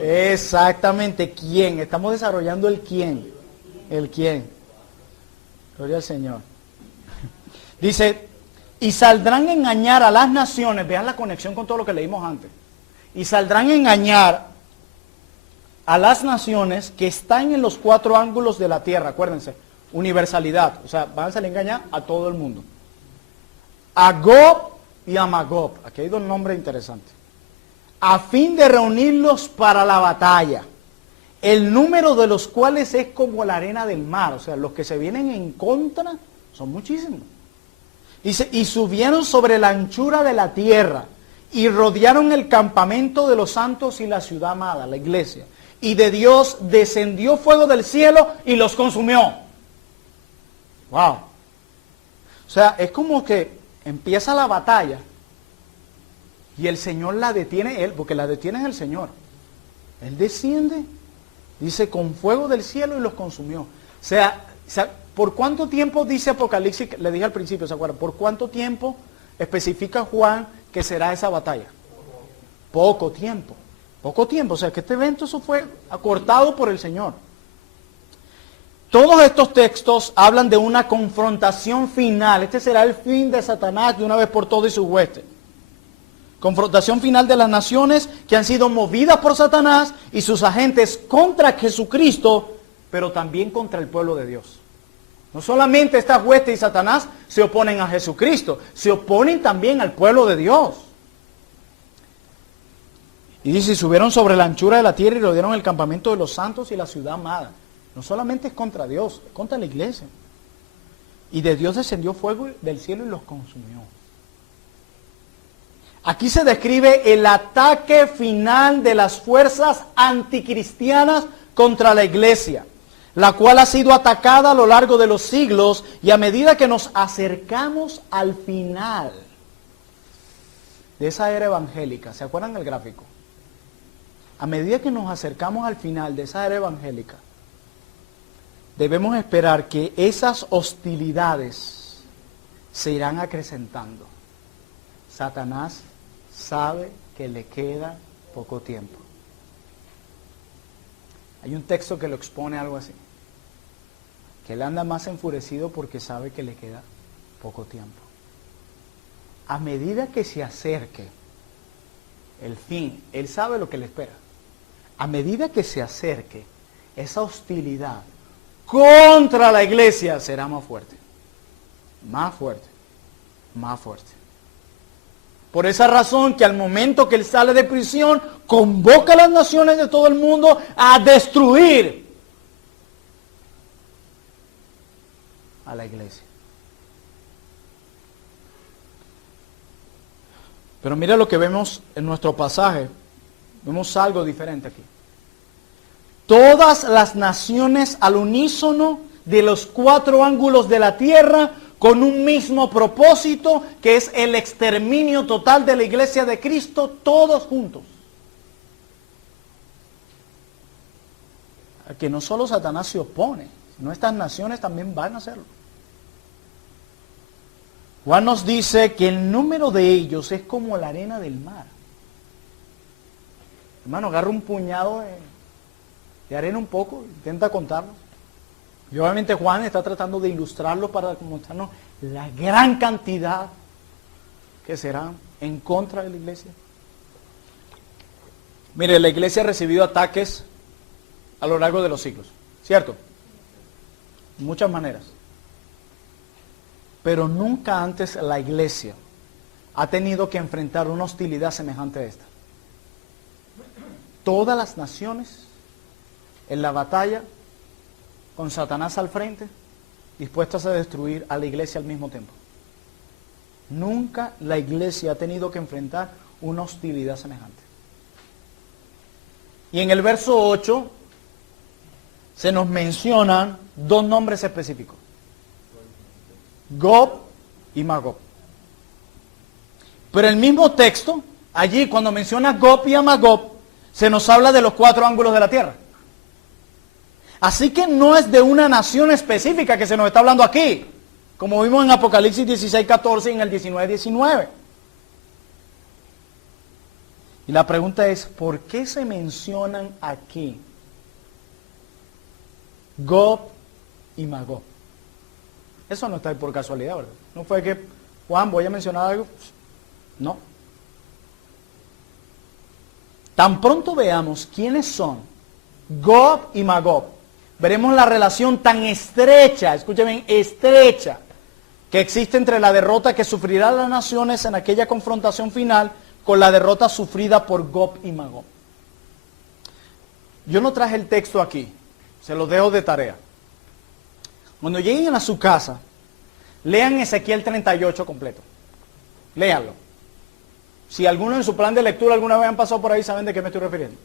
Exactamente, ¿quién? Estamos desarrollando el quién. El quién. Gloria al Señor. Dice, y saldrán a engañar a las naciones. Vean la conexión con todo lo que leímos antes. Y saldrán a engañar a las naciones que están en los 4 ángulos de la tierra. Acuérdense, universalidad. O sea, van a salir a engañar a todo el mundo. A Gog y a Magog. Aquí hay 2 nombres interesantes. A fin de reunirlos para la batalla. El número de los cuales es como la arena del mar. O sea, los que se vienen en contra son muchísimos. Dice, y subieron sobre la anchura de la tierra y rodearon el campamento de los santos y la ciudad amada, la iglesia. Y de Dios descendió fuego del cielo y los consumió. Wow. O sea, es como que empieza la batalla Y el Señor la detiene, Él, porque la detiene es el Señor. Él desciende, dice, con fuego del cielo y los consumió. O sea, ¿por cuánto tiempo dice Apocalipsis? Le dije al principio, ¿se acuerdan? ¿Por cuánto tiempo especifica Juan que será esa batalla? Poco tiempo. Poco tiempo. O sea, que este evento eso fue acortado por el Señor. Todos estos textos hablan de una confrontación final. Este será el fin de Satanás de una vez por todas y sus huestes. Confrontación final de las naciones que han sido movidas por Satanás y sus agentes contra Jesucristo, pero también contra el pueblo de Dios. No solamente estas huestes y Satanás se oponen a Jesucristo, se oponen también al pueblo de Dios. Y dice, subieron sobre la anchura de la tierra y rodearon el campamento de los santos y la ciudad amada. No solamente es contra Dios, es contra la iglesia. Y de Dios descendió fuego del cielo y los consumió. Aquí se describe el ataque final de las fuerzas anticristianas contra la iglesia, la cual ha sido atacada a lo largo de los siglos, y a medida que nos acercamos al final de esa era evangélica, ¿se acuerdan del gráfico? A medida que nos acercamos al final de esa era evangélica, debemos esperar que esas hostilidades se irán acrecentando. Satanás sabe que le queda poco tiempo. Hay un texto que lo expone algo así. Que él anda más enfurecido porque sabe que le queda poco tiempo. A medida que se acerque el fin, él sabe lo que le espera. A medida que se acerque, esa hostilidad contra la iglesia será más fuerte. Más fuerte. Más fuerte. Por esa razón que al momento que él sale de prisión, convoca a las naciones de todo el mundo a destruir a la iglesia. Pero mira lo que vemos en nuestro pasaje. Vemos algo diferente aquí. Todas las naciones al unísono de los 4 ángulos de la tierra, con un mismo propósito, que es el exterminio total de la iglesia de Cristo, todos juntos. A que no solo Satanás se opone, sino estas naciones también van a hacerlo. Juan nos dice que el número de ellos es como la arena del mar. Hermano, agarra un puñado de arena un poco, intenta contarlo. Y obviamente Juan está tratando de ilustrarlo para mostrarnos la gran cantidad que serán en contra de la iglesia. Mire, la iglesia ha recibido ataques a lo largo de los siglos, ¿cierto? De muchas maneras. Pero nunca antes la iglesia ha tenido que enfrentar una hostilidad semejante a esta. Todas las naciones en la batalla, con Satanás al frente, dispuestas a destruir a la iglesia al mismo tiempo. Nunca la iglesia ha tenido que enfrentar una hostilidad semejante. Y en el verso 8 se nos mencionan 2 nombres específicos: Gog y Magog. Pero el mismo texto, allí cuando menciona Gog y a Magog, se nos habla de los 4 ángulos de la tierra. Así que no es de una nación específica que se nos está hablando aquí, como vimos en Apocalipsis 16:14 y en el 19:19. Y la pregunta es, ¿por qué se mencionan aquí Gog y Magog? Eso no está ahí por casualidad, ¿verdad? No fue que, Juan, voy a mencionar algo. No. Tan pronto veamos quiénes son Gog y Magog, veremos la relación tan estrecha, escúchame, estrecha, que existe entre la derrota que sufrirán las naciones en aquella confrontación final con la derrota sufrida por Gog y Magog. Yo no traje el texto aquí, se lo dejo de tarea. Cuando lleguen a su casa, lean Ezequiel 38 completo. Léanlo. Si alguno en su plan de lectura alguna vez han pasado por ahí, saben de qué me estoy refiriendo.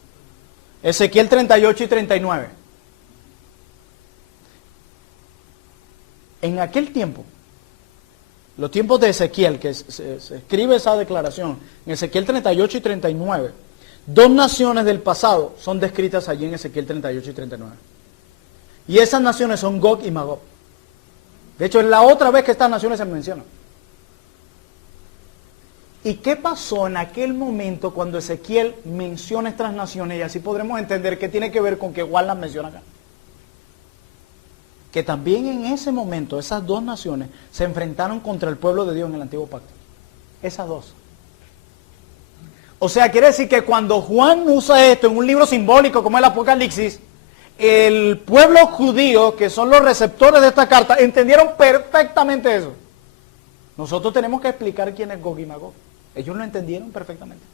Ezequiel 38 y 39. En aquel tiempo, los tiempos de Ezequiel, que se escribe esa declaración, en Ezequiel 38 y 39, dos naciones del pasado son descritas allí en Ezequiel 38 y 39. Y esas naciones son Gog y Magog. De hecho, es la otra vez que estas naciones se mencionan. ¿Y qué pasó en aquel momento cuando Ezequiel menciona estas naciones? Y así podremos entender qué tiene que ver con que Juan las menciona acá. Que también en ese momento esas dos naciones se enfrentaron contra el pueblo de Dios en el Antiguo Pacto. Esas dos. O sea, quiere decir que cuando Juan usa esto en un libro simbólico como el Apocalipsis, el pueblo judío, que son los receptores de esta carta, entendieron perfectamente eso. Nosotros tenemos que explicar quién es Gog y Magog. Ellos lo entendieron perfectamente.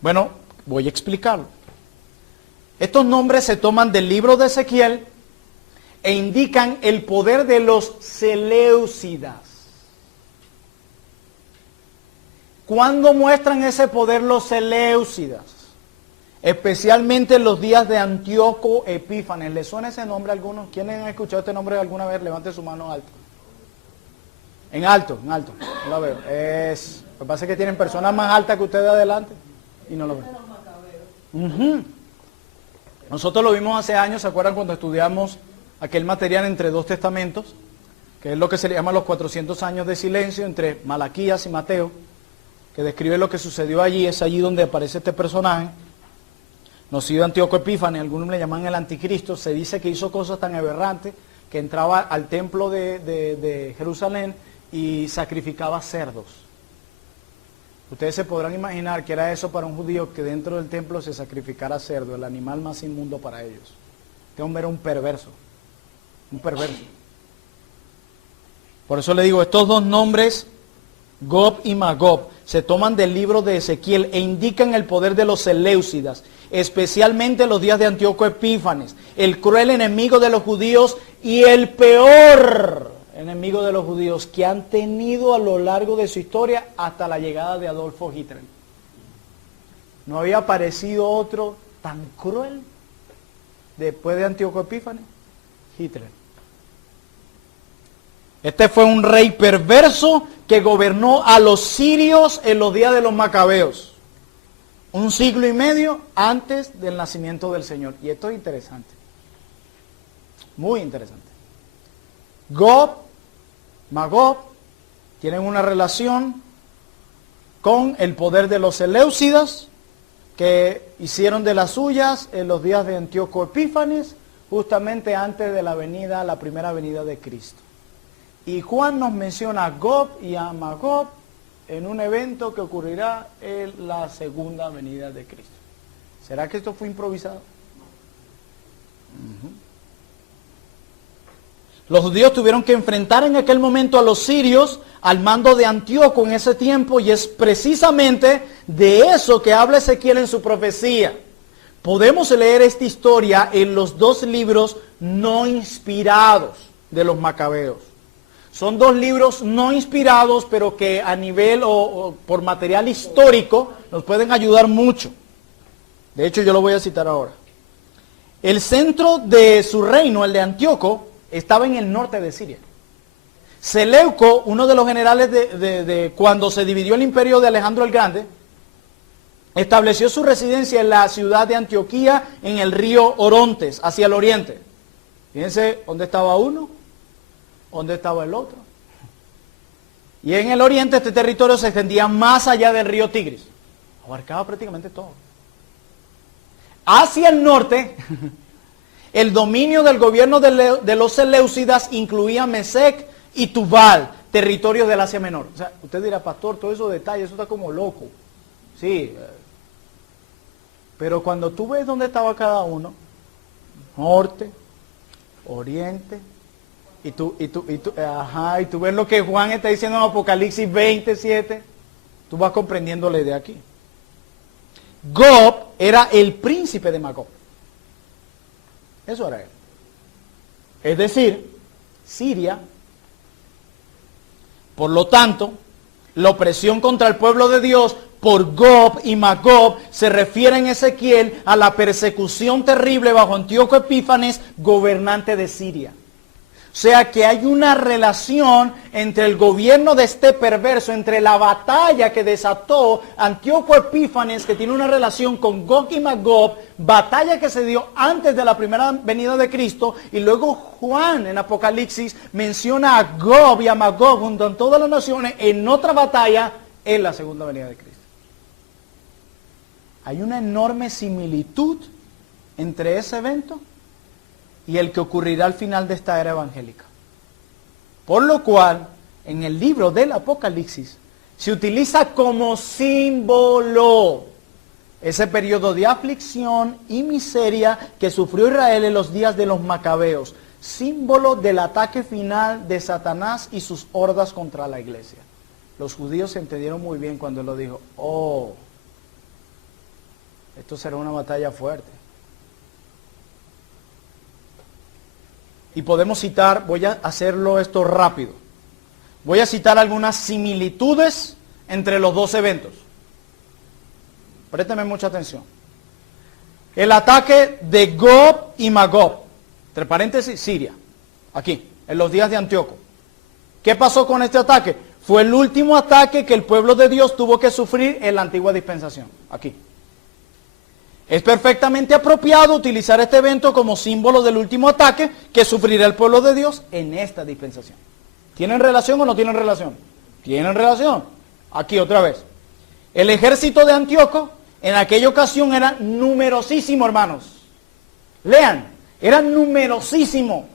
Bueno, voy a explicarlo. Estos nombres se toman del libro de Ezequiel e indican el poder de los Seleucidas. ¿Cuándo muestran ese poder los Seleucidas? Especialmente en los días de Antíoco Epífanes. ¿Les suena ese nombre a algunos? ¿Quiénes han escuchado este nombre alguna vez? Levante su mano alto. En alto. No lo veo. Lo que pasa es que tienen personas más altas que ustedes adelante y no lo ven. Nosotros lo vimos hace años, ¿se acuerdan cuando estudiamos aquel material entre dos testamentos? Que es lo que se le llama los 400 años de silencio entre Malaquías y Mateo, que describe lo que sucedió allí. Es allí donde aparece este personaje, nacido Antíoco Epífanes, algunos le llaman el anticristo. Se dice que hizo cosas tan aberrantes que entraba al templo de Jerusalén y sacrificaba cerdos. Ustedes se podrán imaginar que era eso para un judío, que dentro del templo se sacrificara cerdo, el animal más inmundo para ellos. Este hombre era un perverso. Por eso le digo, estos dos nombres, Gog y Magog, se toman del libro de Ezequiel e indican el poder de los Seleucidas, especialmente en los días de Antíoco Epífanes, el cruel enemigo de los judíos y el peor enemigo de los judíos que han tenido a lo largo de su historia hasta la llegada de Adolfo Hitler. No había aparecido otro tan cruel después de Antíoco Epífanes, Hitler. Este fue un rey perverso que gobernó a los sirios en los días de los macabeos. 1 siglo y medio antes del nacimiento del Señor. Y esto es interesante. Muy interesante. Gog, Magog, tienen una relación con el poder de los Seleucidas, que hicieron de las suyas en los días de Antíoco Epífanes, justamente antes de la primera venida de Cristo. Y Juan nos menciona a Gog y a Magog en un evento que ocurrirá en la segunda venida de Cristo. ¿Será que esto fue improvisado? Los judíos tuvieron que enfrentar en aquel momento a los sirios al mando de Antíoco en ese tiempo, y es precisamente de eso que habla Ezequiel en su profecía. Podemos leer esta historia en los dos libros no inspirados de los macabeos. Son dos libros no inspirados, pero que a nivel o por material histórico nos pueden ayudar mucho. De hecho, yo lo voy a citar ahora. El centro de su reino, el de Antíoco, estaba en el norte de Siria. Seleuco, uno de los generales de cuando se dividió el imperio de Alejandro el Grande, estableció su residencia en la ciudad de Antioquía, en el río Orontes, hacia el oriente. Fíjense dónde estaba uno, dónde estaba el otro. Y en el oriente este territorio se extendía más allá del río Tigris. Abarcaba prácticamente todo. Hacia el norte, el dominio del gobierno de los Seleucidas incluía Mesec y Tubal, territorios del Asia Menor. O sea, usted dirá, pastor, todos esos detalles, eso está como loco. Sí, pero cuando tú ves dónde estaba cada uno, norte, oriente, y tú ves lo que Juan está diciendo en Apocalipsis 27, tú vas comprendiendo la idea aquí. Gog era el príncipe de Magog. Eso era él. Es decir, Siria. Por lo tanto, la opresión contra el pueblo de Dios por Gog y Magog se refiere en Ezequiel a la persecución terrible bajo Antíoco Epífanes, gobernante de Siria. O sea que hay una relación entre el gobierno de este perverso, entre la batalla que desató Antíoco Epífanes, que tiene una relación con Gog y Magog, batalla que se dio antes de la primera venida de Cristo, y luego Juan en Apocalipsis menciona a Gog y a Magog junto a todas las naciones en otra batalla en la segunda venida de Cristo. Hay una enorme similitud entre ese evento y el que ocurrirá al final de esta era evangélica. Por lo cual, en el libro del Apocalipsis, se utiliza como símbolo ese periodo de aflicción y miseria que sufrió Israel en los días de los Macabeos, símbolo del ataque final de Satanás y sus hordas contra la iglesia. Los judíos se entendieron muy bien cuando él lo dijo, oh, esto será una batalla fuerte. Y podemos citar, voy a hacerlo esto rápido, voy a citar algunas similitudes entre los dos eventos. Présteme mucha atención. El ataque de Gog y Magog, entre paréntesis, Siria, aquí, en los días de Antíoco. ¿Qué pasó con este ataque? Fue el último ataque que el pueblo de Dios tuvo que sufrir en la antigua dispensación, aquí. Es perfectamente apropiado utilizar este evento como símbolo del último ataque que sufrirá el pueblo de Dios en esta dispensación. ¿Tienen relación o no tienen relación? Tienen relación. Aquí otra vez. El ejército de Antíoco en aquella ocasión era numerosísimo, hermanos. Lean, era numerosísimo.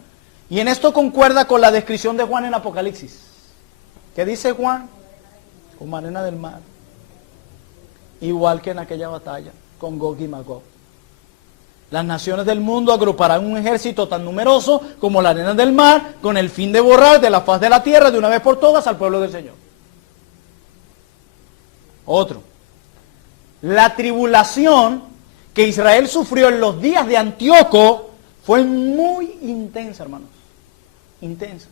Y en esto concuerda con la descripción de Juan en Apocalipsis. ¿Qué dice Juan? Como arena del mar. Igual que en aquella batalla con Gog y Magog. Las naciones del mundo agruparán un ejército tan numeroso como la arena del mar, con el fin de borrar de la faz de la tierra de una vez por todas al pueblo del Señor. Otro. La tribulación que Israel sufrió en los días de Antíoco fue muy intensa, hermanos. Intensa.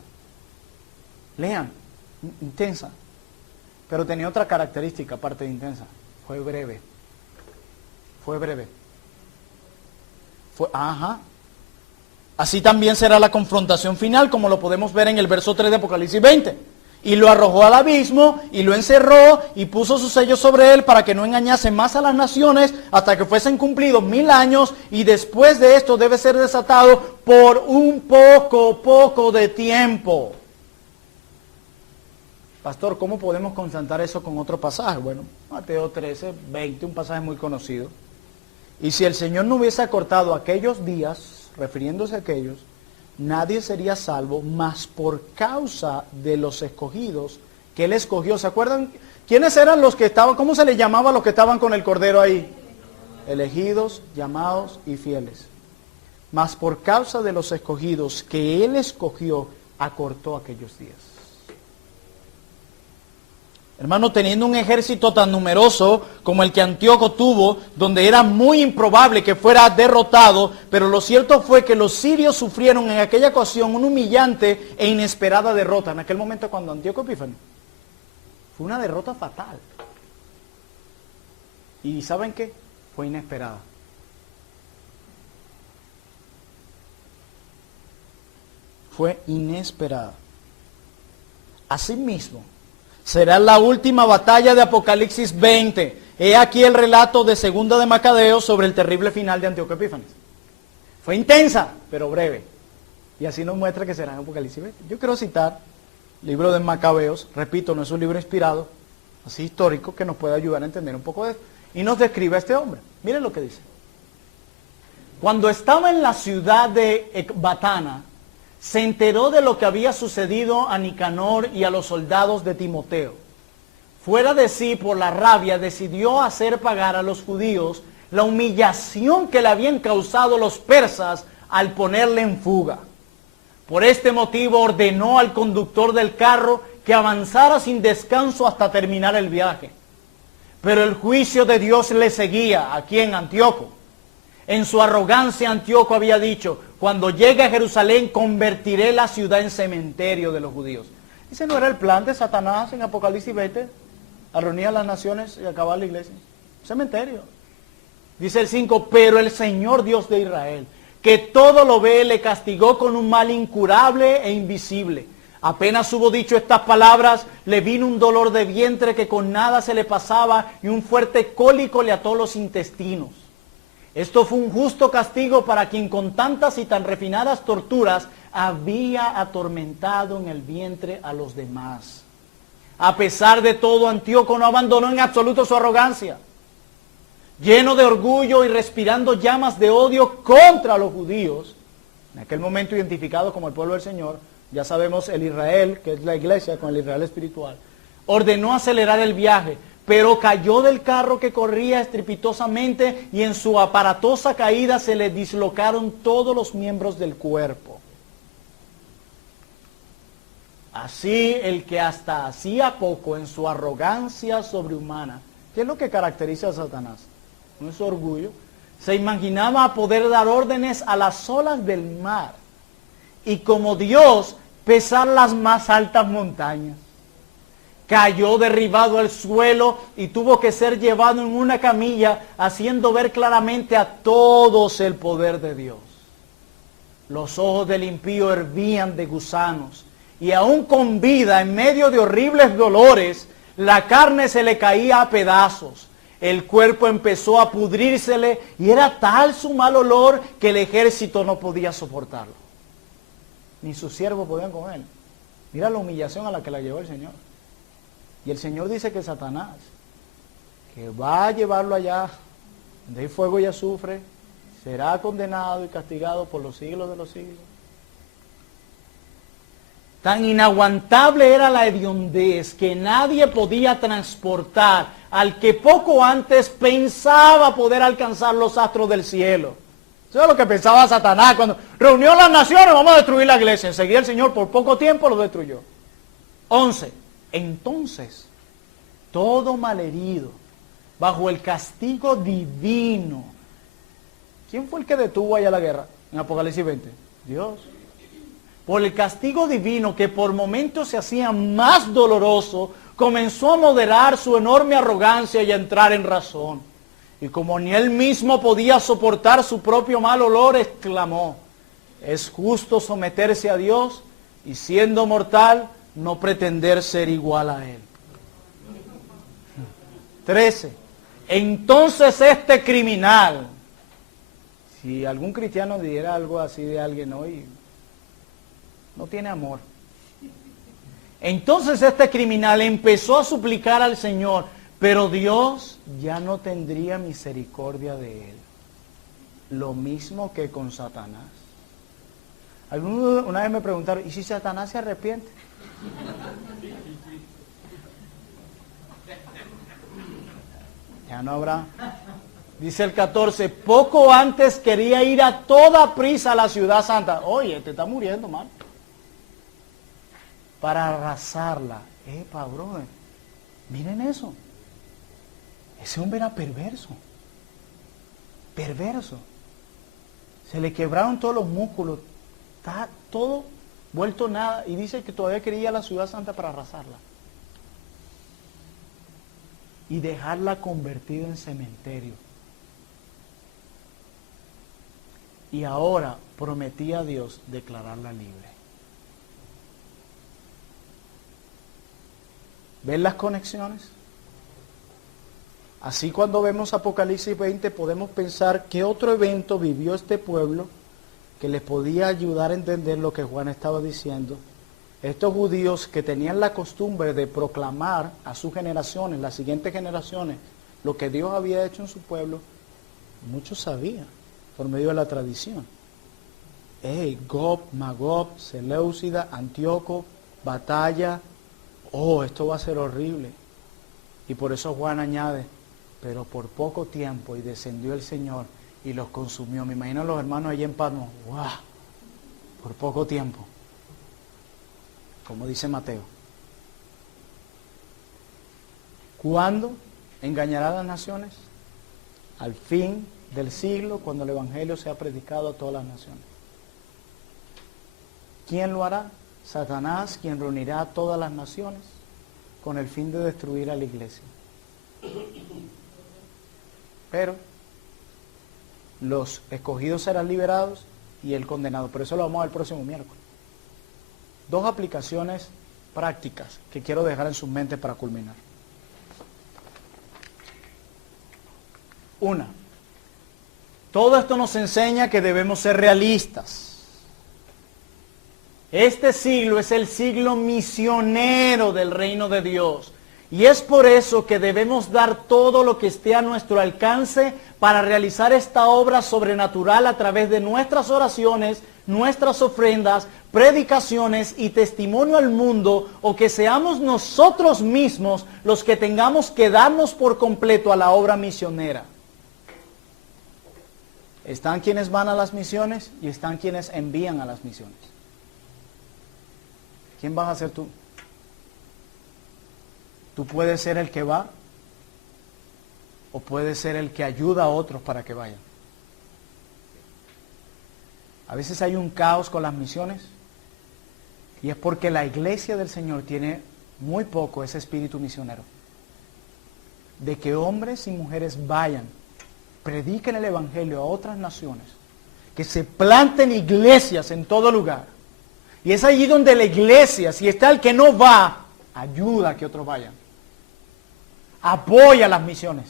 Lean, intensa. Pero tenía otra característica aparte de intensa. Fue breve. Fue breve. Así también será la confrontación final, como lo podemos ver en el verso 3 de Apocalipsis 20. Y lo arrojó al abismo, y lo encerró, y puso su sello sobre él, para que no engañase más a las naciones, hasta que fuesen cumplidos 1000 años, y después de esto debe ser desatado por un poco de tiempo. Pastor, ¿cómo podemos constatar eso con otro pasaje? Bueno, Mateo 13, 20, un pasaje muy conocido. Y si el Señor no hubiese acortado aquellos días, refiriéndose a aquellos, nadie sería salvo, más por causa de los escogidos que Él escogió. ¿Se acuerdan? ¿Quiénes eran los que estaban? ¿Cómo se les llamaba a los que estaban con el Cordero ahí? Elegidos, llamados y fieles. Mas por causa de los escogidos que Él escogió, acortó aquellos días. Hermano, teniendo un ejército tan numeroso como el que Antíoco tuvo, donde era muy improbable que fuera derrotado, pero lo cierto fue que los sirios sufrieron en aquella ocasión una humillante e inesperada derrota. En aquel momento cuando Antíoco Epífanes, fue una derrota fatal. ¿Y saben qué? Fue inesperada. Fue inesperada. Asimismo, será la última batalla de Apocalipsis 20. He aquí el relato de Segunda de Macabeo sobre el terrible final de Antíoco Epífanes. Fue intensa, pero breve. Y así nos muestra que será en Apocalipsis 20. Yo quiero citar el libro de Macabeos. Repito, no es un libro inspirado, así histórico, que nos puede ayudar a entender un poco de esto. Y nos describe a este hombre. Miren lo que dice. Cuando estaba en la ciudad de Ecbatana, se enteró de lo que había sucedido a Nicanor y a los soldados de Timoteo. Fuera de sí por la rabia, decidió hacer pagar a los judíos la humillación que le habían causado los persas al ponerle en fuga. Por este motivo ordenó al conductor del carro que avanzara sin descanso hasta terminar el viaje. Pero el juicio de Dios le seguía, aquí en Antíoco. En su arrogancia Antíoco había dicho: cuando llegue a Jerusalén convertiré la ciudad en cementerio de los judíos. Ese no era el plan de Satanás en Apocalipsis 20, a reunir a las naciones y acabar la iglesia. Cementerio. Dice el 5, pero el Señor Dios de Israel, que todo lo ve, le castigó con un mal incurable e invisible. Apenas hubo dicho estas palabras, le vino un dolor de vientre que con nada se le pasaba y un fuerte cólico le ató los intestinos. Esto fue un justo castigo para quien con tantas y tan refinadas torturas había atormentado en el vientre a los demás. A pesar de todo, Antíoco no abandonó en absoluto su arrogancia. Lleno de orgullo y respirando llamas de odio contra los judíos, en aquel momento identificado como el pueblo del Señor, ya sabemos el Israel, que es la iglesia con el Israel espiritual, ordenó acelerar el viaje, pero cayó del carro que corría estrepitosamente y en su aparatosa caída se le dislocaron todos los miembros del cuerpo. Así el que hasta hacía poco en su arrogancia sobrehumana, ¿qué es lo que caracteriza a Satanás? No es orgullo. Se imaginaba poder dar órdenes a las olas del mar y como Dios pesar las más altas montañas. Cayó derribado al suelo y tuvo que ser llevado en una camilla, haciendo ver claramente a todos el poder de Dios. Los ojos del impío hervían de gusanos, y aún con vida, en medio de horribles dolores, la carne se le caía a pedazos. El cuerpo empezó a pudrírsele, y era tal su mal olor que el ejército no podía soportarlo. Ni sus siervos podían con él. Mira la humillación a la que la llevó el Señor. Y el Señor dice que Satanás, que va a llevarlo allá, donde hay fuego y azufre, será condenado y castigado por los siglos de los siglos. Tan inaguantable era la hediondez que nadie podía transportar al que poco antes pensaba poder alcanzar los astros del cielo. Eso es lo que pensaba Satanás cuando reunió las naciones, vamos a destruir la iglesia. Enseguida el Señor por poco tiempo lo destruyó. 11. Entonces, todo malherido, bajo el castigo divino. ¿Quién fue el que detuvo allá la guerra en Apocalipsis 20? Dios. Por el castigo divino que por momentos se hacía más doloroso, comenzó a moderar su enorme arrogancia y a entrar en razón. Y como ni él mismo podía soportar su propio mal olor, exclamó: es justo someterse a Dios y siendo mortal, no pretender ser igual a él. 13. Entonces este criminal, si algún cristiano dijera algo así de alguien hoy, no tiene amor. Entonces este criminal empezó a suplicar al Señor, pero Dios ya no tendría misericordia de él. Lo mismo que con Satanás. Algunos una vez me preguntaron, ¿y si Satanás se arrepiente? Ya no habrá. Dice el 14, poco antes quería ir a toda prisa a la ciudad santa. Oye, te está muriendo, man. Para arrasarla. Brother. Miren eso. Ese hombre era perverso. Perverso. Se le quebraron todos los músculos. Está todo vuelto nada. Y dice que todavía quería ir a la ciudad santa para arrasarla. Y dejarla convertida en cementerio. Y ahora prometía a Dios declararla libre. ¿Ven las conexiones? Así cuando vemos Apocalipsis 20 podemos pensar qué otro evento vivió este pueblo que les podía ayudar a entender lo que Juan estaba diciendo. Estos judíos que tenían la costumbre de proclamar a sus generaciones, las siguientes generaciones, lo que Dios había hecho en su pueblo, muchos sabían por medio de la tradición. Gob, Magob, Seleucida, Antíoco, batalla. Esto va a ser horrible. Y por eso Juan añade, pero por poco tiempo y descendió el Señor y los consumió. Me imagino a los hermanos allí en Patmos, ¡guau! Por poco tiempo. Como dice Mateo. ¿Cuándo engañará a las naciones? Al fin del siglo, cuando el Evangelio sea predicado a todas las naciones. ¿Quién lo hará? Satanás, quien reunirá a todas las naciones con el fin de destruir a la iglesia. Pero los escogidos serán liberados y el condenado. Pero eso lo vamos a ver el próximo miércoles. 2 aplicaciones prácticas que quiero dejar en sus mentes para culminar. Una, todo esto nos enseña que debemos ser realistas. Este siglo es el siglo misionero del reino de Dios. Y es por eso que debemos dar todo lo que esté a nuestro alcance para realizar esta obra sobrenatural a través de nuestras oraciones, nuestras ofrendas, predicaciones y testimonio al mundo, o que seamos nosotros mismos los que tengamos que darnos por completo a la obra misionera. Están quienes van a las misiones y están quienes envían a las misiones. ¿Quién vas a ser tú? Tú puedes ser el que va o puedes ser el que ayuda a otros para que vayan. A veces hay un caos con las misiones y es porque la iglesia del Señor tiene muy poco ese espíritu misionero. De que hombres y mujeres vayan, prediquen el evangelio a otras naciones, que se planten iglesias en todo lugar. Y es allí donde la iglesia, si está el que no va, ayuda a que otros vayan. Apoya las misiones.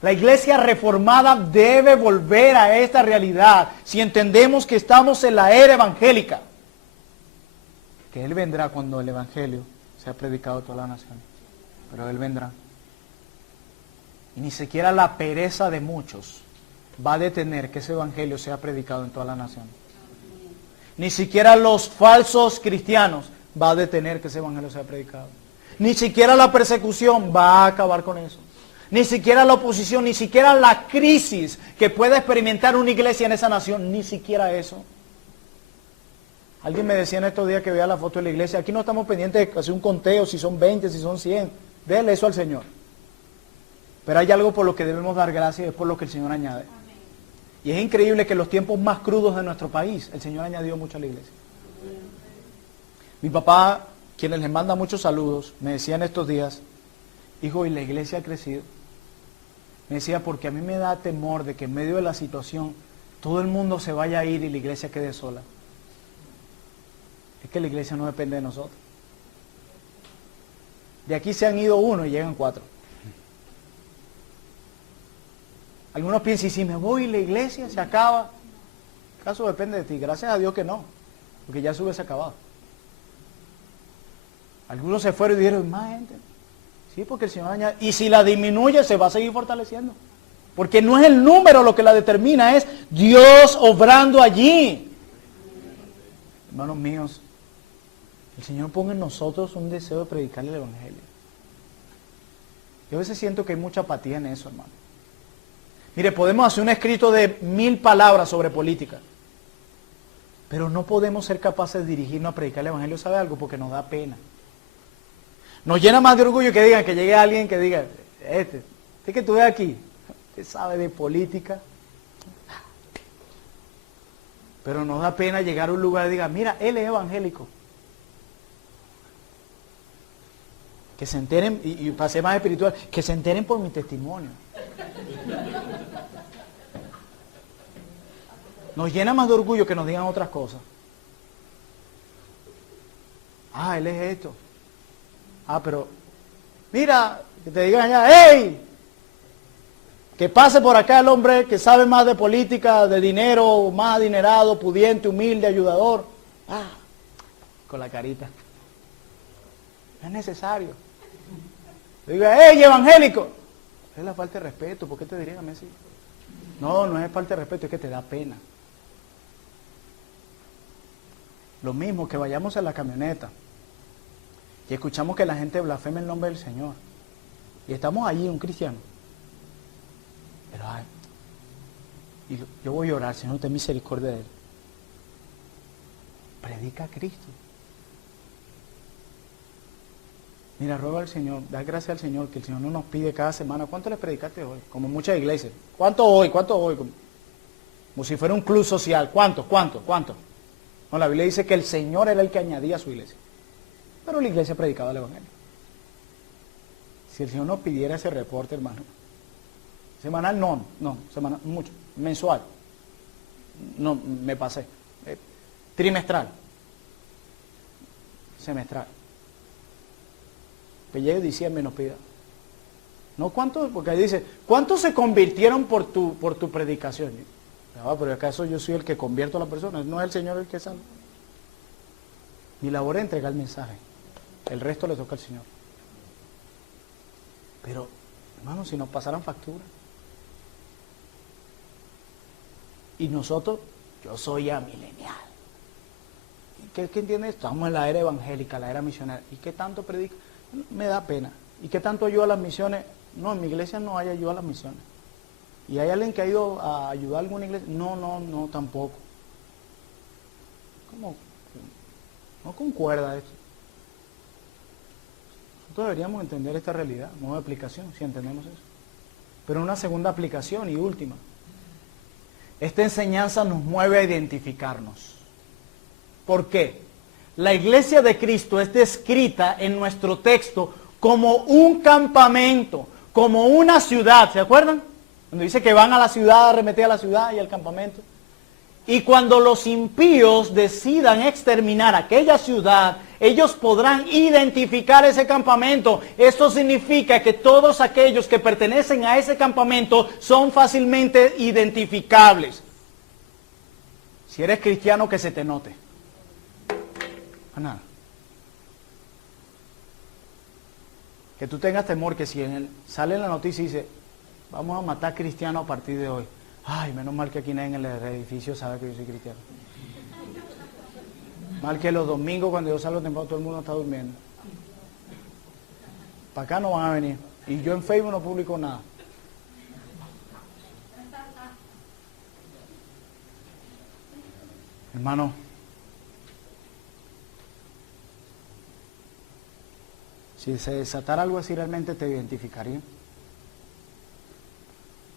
La iglesia reformada debe volver a esta realidad si entendemos que estamos en la era evangélica. Que Él vendrá cuando el evangelio sea predicado a todas las naciones. Pero Él vendrá. Y ni siquiera la pereza de muchos va a detener que ese evangelio sea predicado en todas las naciones. Ni siquiera los falsos cristianos va a detener que ese evangelio sea predicado. Ni siquiera la persecución va a acabar con eso. Ni siquiera la oposición, ni siquiera la crisis que pueda experimentar una iglesia en esa nación, ni siquiera eso. Alguien me decía en estos días que veía la foto de la iglesia, aquí no estamos pendientes de hacer un conteo, si son 20, si son 100. Dele eso al Señor. Pero hay algo por lo que debemos dar gracias y es por lo que el Señor añade. Y es increíble que en los tiempos más crudos de nuestro país, el Señor añadió mucho a la iglesia. Mi papá, quienes les manda muchos saludos, me decía en estos días, hijo, y la iglesia ha crecido. Me decía, porque a mí me da temor de que en medio de la situación todo el mundo se vaya a ir y la iglesia quede sola. Es que la iglesia no depende de nosotros. De aquí se han ido 1 y llegan 4. Algunos piensan, y si me voy la iglesia se acaba. El caso depende de ti. Gracias a Dios que no, porque ya se hubiese acabado. Algunos se fueron y dijeron, más gente. Sí, porque el Señor añade. Y si la disminuye, se va a seguir fortaleciendo. Porque no es el número lo que la determina, es Dios obrando allí. Hermanos míos, el Señor ponga en nosotros un deseo de predicarle el evangelio. Yo a veces siento que hay mucha apatía en eso, hermano. Mire, podemos hacer un escrito de 1000 palabras sobre política, pero no podemos ser capaces de dirigirnos a predicar el evangelio, ¿sabe algo? Porque nos da pena. Nos llena más de orgullo que digan, que llegue alguien que diga, este que tú ves aquí, usted sabe de política. Pero nos da pena llegar a un lugar y diga, mira, él es evangélico. Que se enteren, y para ser más espiritual, que se enteren por mi testimonio. Nos llena más de orgullo que nos digan otras cosas. Ah, él es esto. Ah, pero, mira, que te digan allá, ¡hey! Que pase por acá el hombre que sabe más de política, de dinero, más adinerado, pudiente, humilde, ayudador. Ah, con la carita. No es necesario. Diga, ¡hey, evangélico! Es la falta de respeto. ¿Por qué te dirían así? No, no es falta de respeto, es que te da pena. Lo mismo que vayamos en la camioneta y escuchamos que la gente blasfema el nombre del Señor. Y estamos allí, un cristiano. Pero ay, y yo voy a orar, Señor, ten misericordia de él. Predica a Cristo. Mira, ruega al Señor, da gracias al Señor, que el Señor no nos pide cada semana. ¿Cuánto le predicaste hoy? Como en muchas iglesias. ¿Cuánto hoy? ¿Cuánto hoy? Como si fuera un club social. ¿Cuánto? No, la Biblia dice que el Señor era el que añadía a su iglesia. Pero la iglesia predicaba el evangelio. Si el Señor nos pidiera ese reporte, hermano. Semanal no, semanal mucho. Mensual. no, me pasé. Trimestral. Semestral. Que llegue diciembre y nos pida. No, ¿cuántos? Porque ahí dice, ¿cuántos se convirtieron por tu predicación? Pero acaso yo soy el que convierto a la persona, no es el Señor el que salva. Mi labor es entregar el mensaje. El resto le toca al Señor. Pero, hermano, si nos pasaran factura. Y nosotros, yo soy amilenial. ¿Qué entiende? Estamos en la era evangélica, la era misionera. ¿Y qué tanto predica? Me da pena. ¿Y qué tanto ayuda a las misiones? No, en mi iglesia no hay ayuda a las misiones. ¿Y hay alguien que ha ido a ayudar a alguna iglesia? No, tampoco. ¿Cómo? No concuerda esto. Nosotros deberíamos entender esta realidad, nueva aplicación, si entendemos eso. Pero una segunda aplicación y última. Esta enseñanza nos mueve a identificarnos. ¿Por qué? La iglesia de Cristo es descrita en nuestro texto como un campamento, como una ciudad, ¿se acuerdan? Cuando dice que van a la ciudad, a arremeter a la ciudad y al campamento. Y cuando los impíos decidan exterminar aquella ciudad, ellos podrán identificar ese campamento. Esto significa que todos aquellos que pertenecen a ese campamento son fácilmente identificables. Si eres cristiano, que se te note. Nada. Que tú tengas temor que si sale en la noticia y dice, vamos a matar cristianos a partir de hoy. Ay, menos mal que aquí nadie en el edificio sabe que yo soy cristiano. Mal que los domingos cuando yo salgo temprano todo el mundo está durmiendo. Para acá no van a venir. Y yo en Facebook no publico nada. Hermano, si se desatara algo así, realmente te identificaría.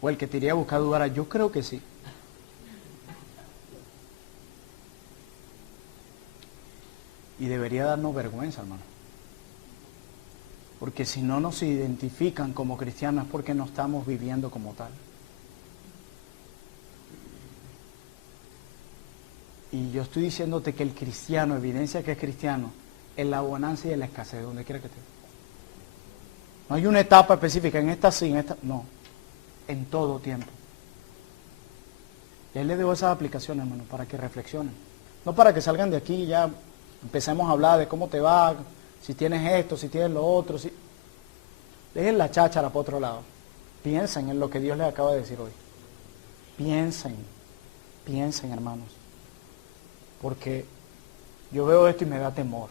O el que te iría a buscar dudar, yo creo que sí. Y debería darnos vergüenza, hermano. Porque si no nos identifican como cristianos es porque no estamos viviendo como tal. Y yo estoy diciéndote que el cristiano evidencia que es cristiano en la bonanza y en la escasez, donde quiera que esté. No hay una etapa específica, en esta sí, en esta no. En todo tiempo. Y ahí les dejo esas aplicaciones, hermano, para que reflexionen. No para que salgan de aquí y ya empecemos a hablar de cómo te va, si tienes esto, si tienes lo otro. Si... Dejen la cháchara para otro lado. Piensen en lo que Dios les acaba de decir hoy. Piensen, hermanos. Porque yo veo esto y me da temor.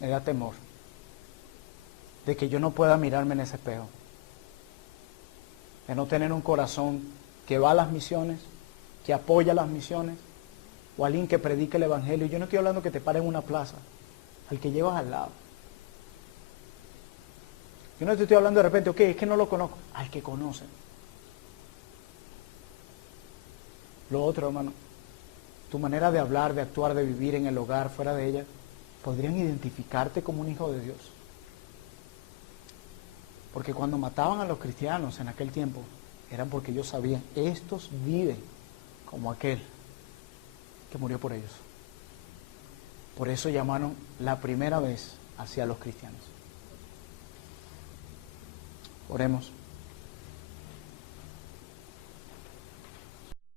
Me da temor de que yo no pueda mirarme en ese espejo. De no tener un corazón que va a las misiones, que apoya las misiones, o alguien que predique el evangelio. Yo no estoy hablando que te pare en una plaza, al que llevas al lado. Yo no te estoy hablando de repente, ok, es que no lo conozco, al que conoce. Lo otro, hermano, tu manera de hablar, de actuar, de vivir en el hogar, fuera de ella, podrían identificarte como un hijo de Dios. Porque cuando mataban a los cristianos en aquel tiempo, eran porque ellos sabían, estos viven como aquel que murió por ellos. Por eso llamaron la primera vez hacia los cristianos. Oremos.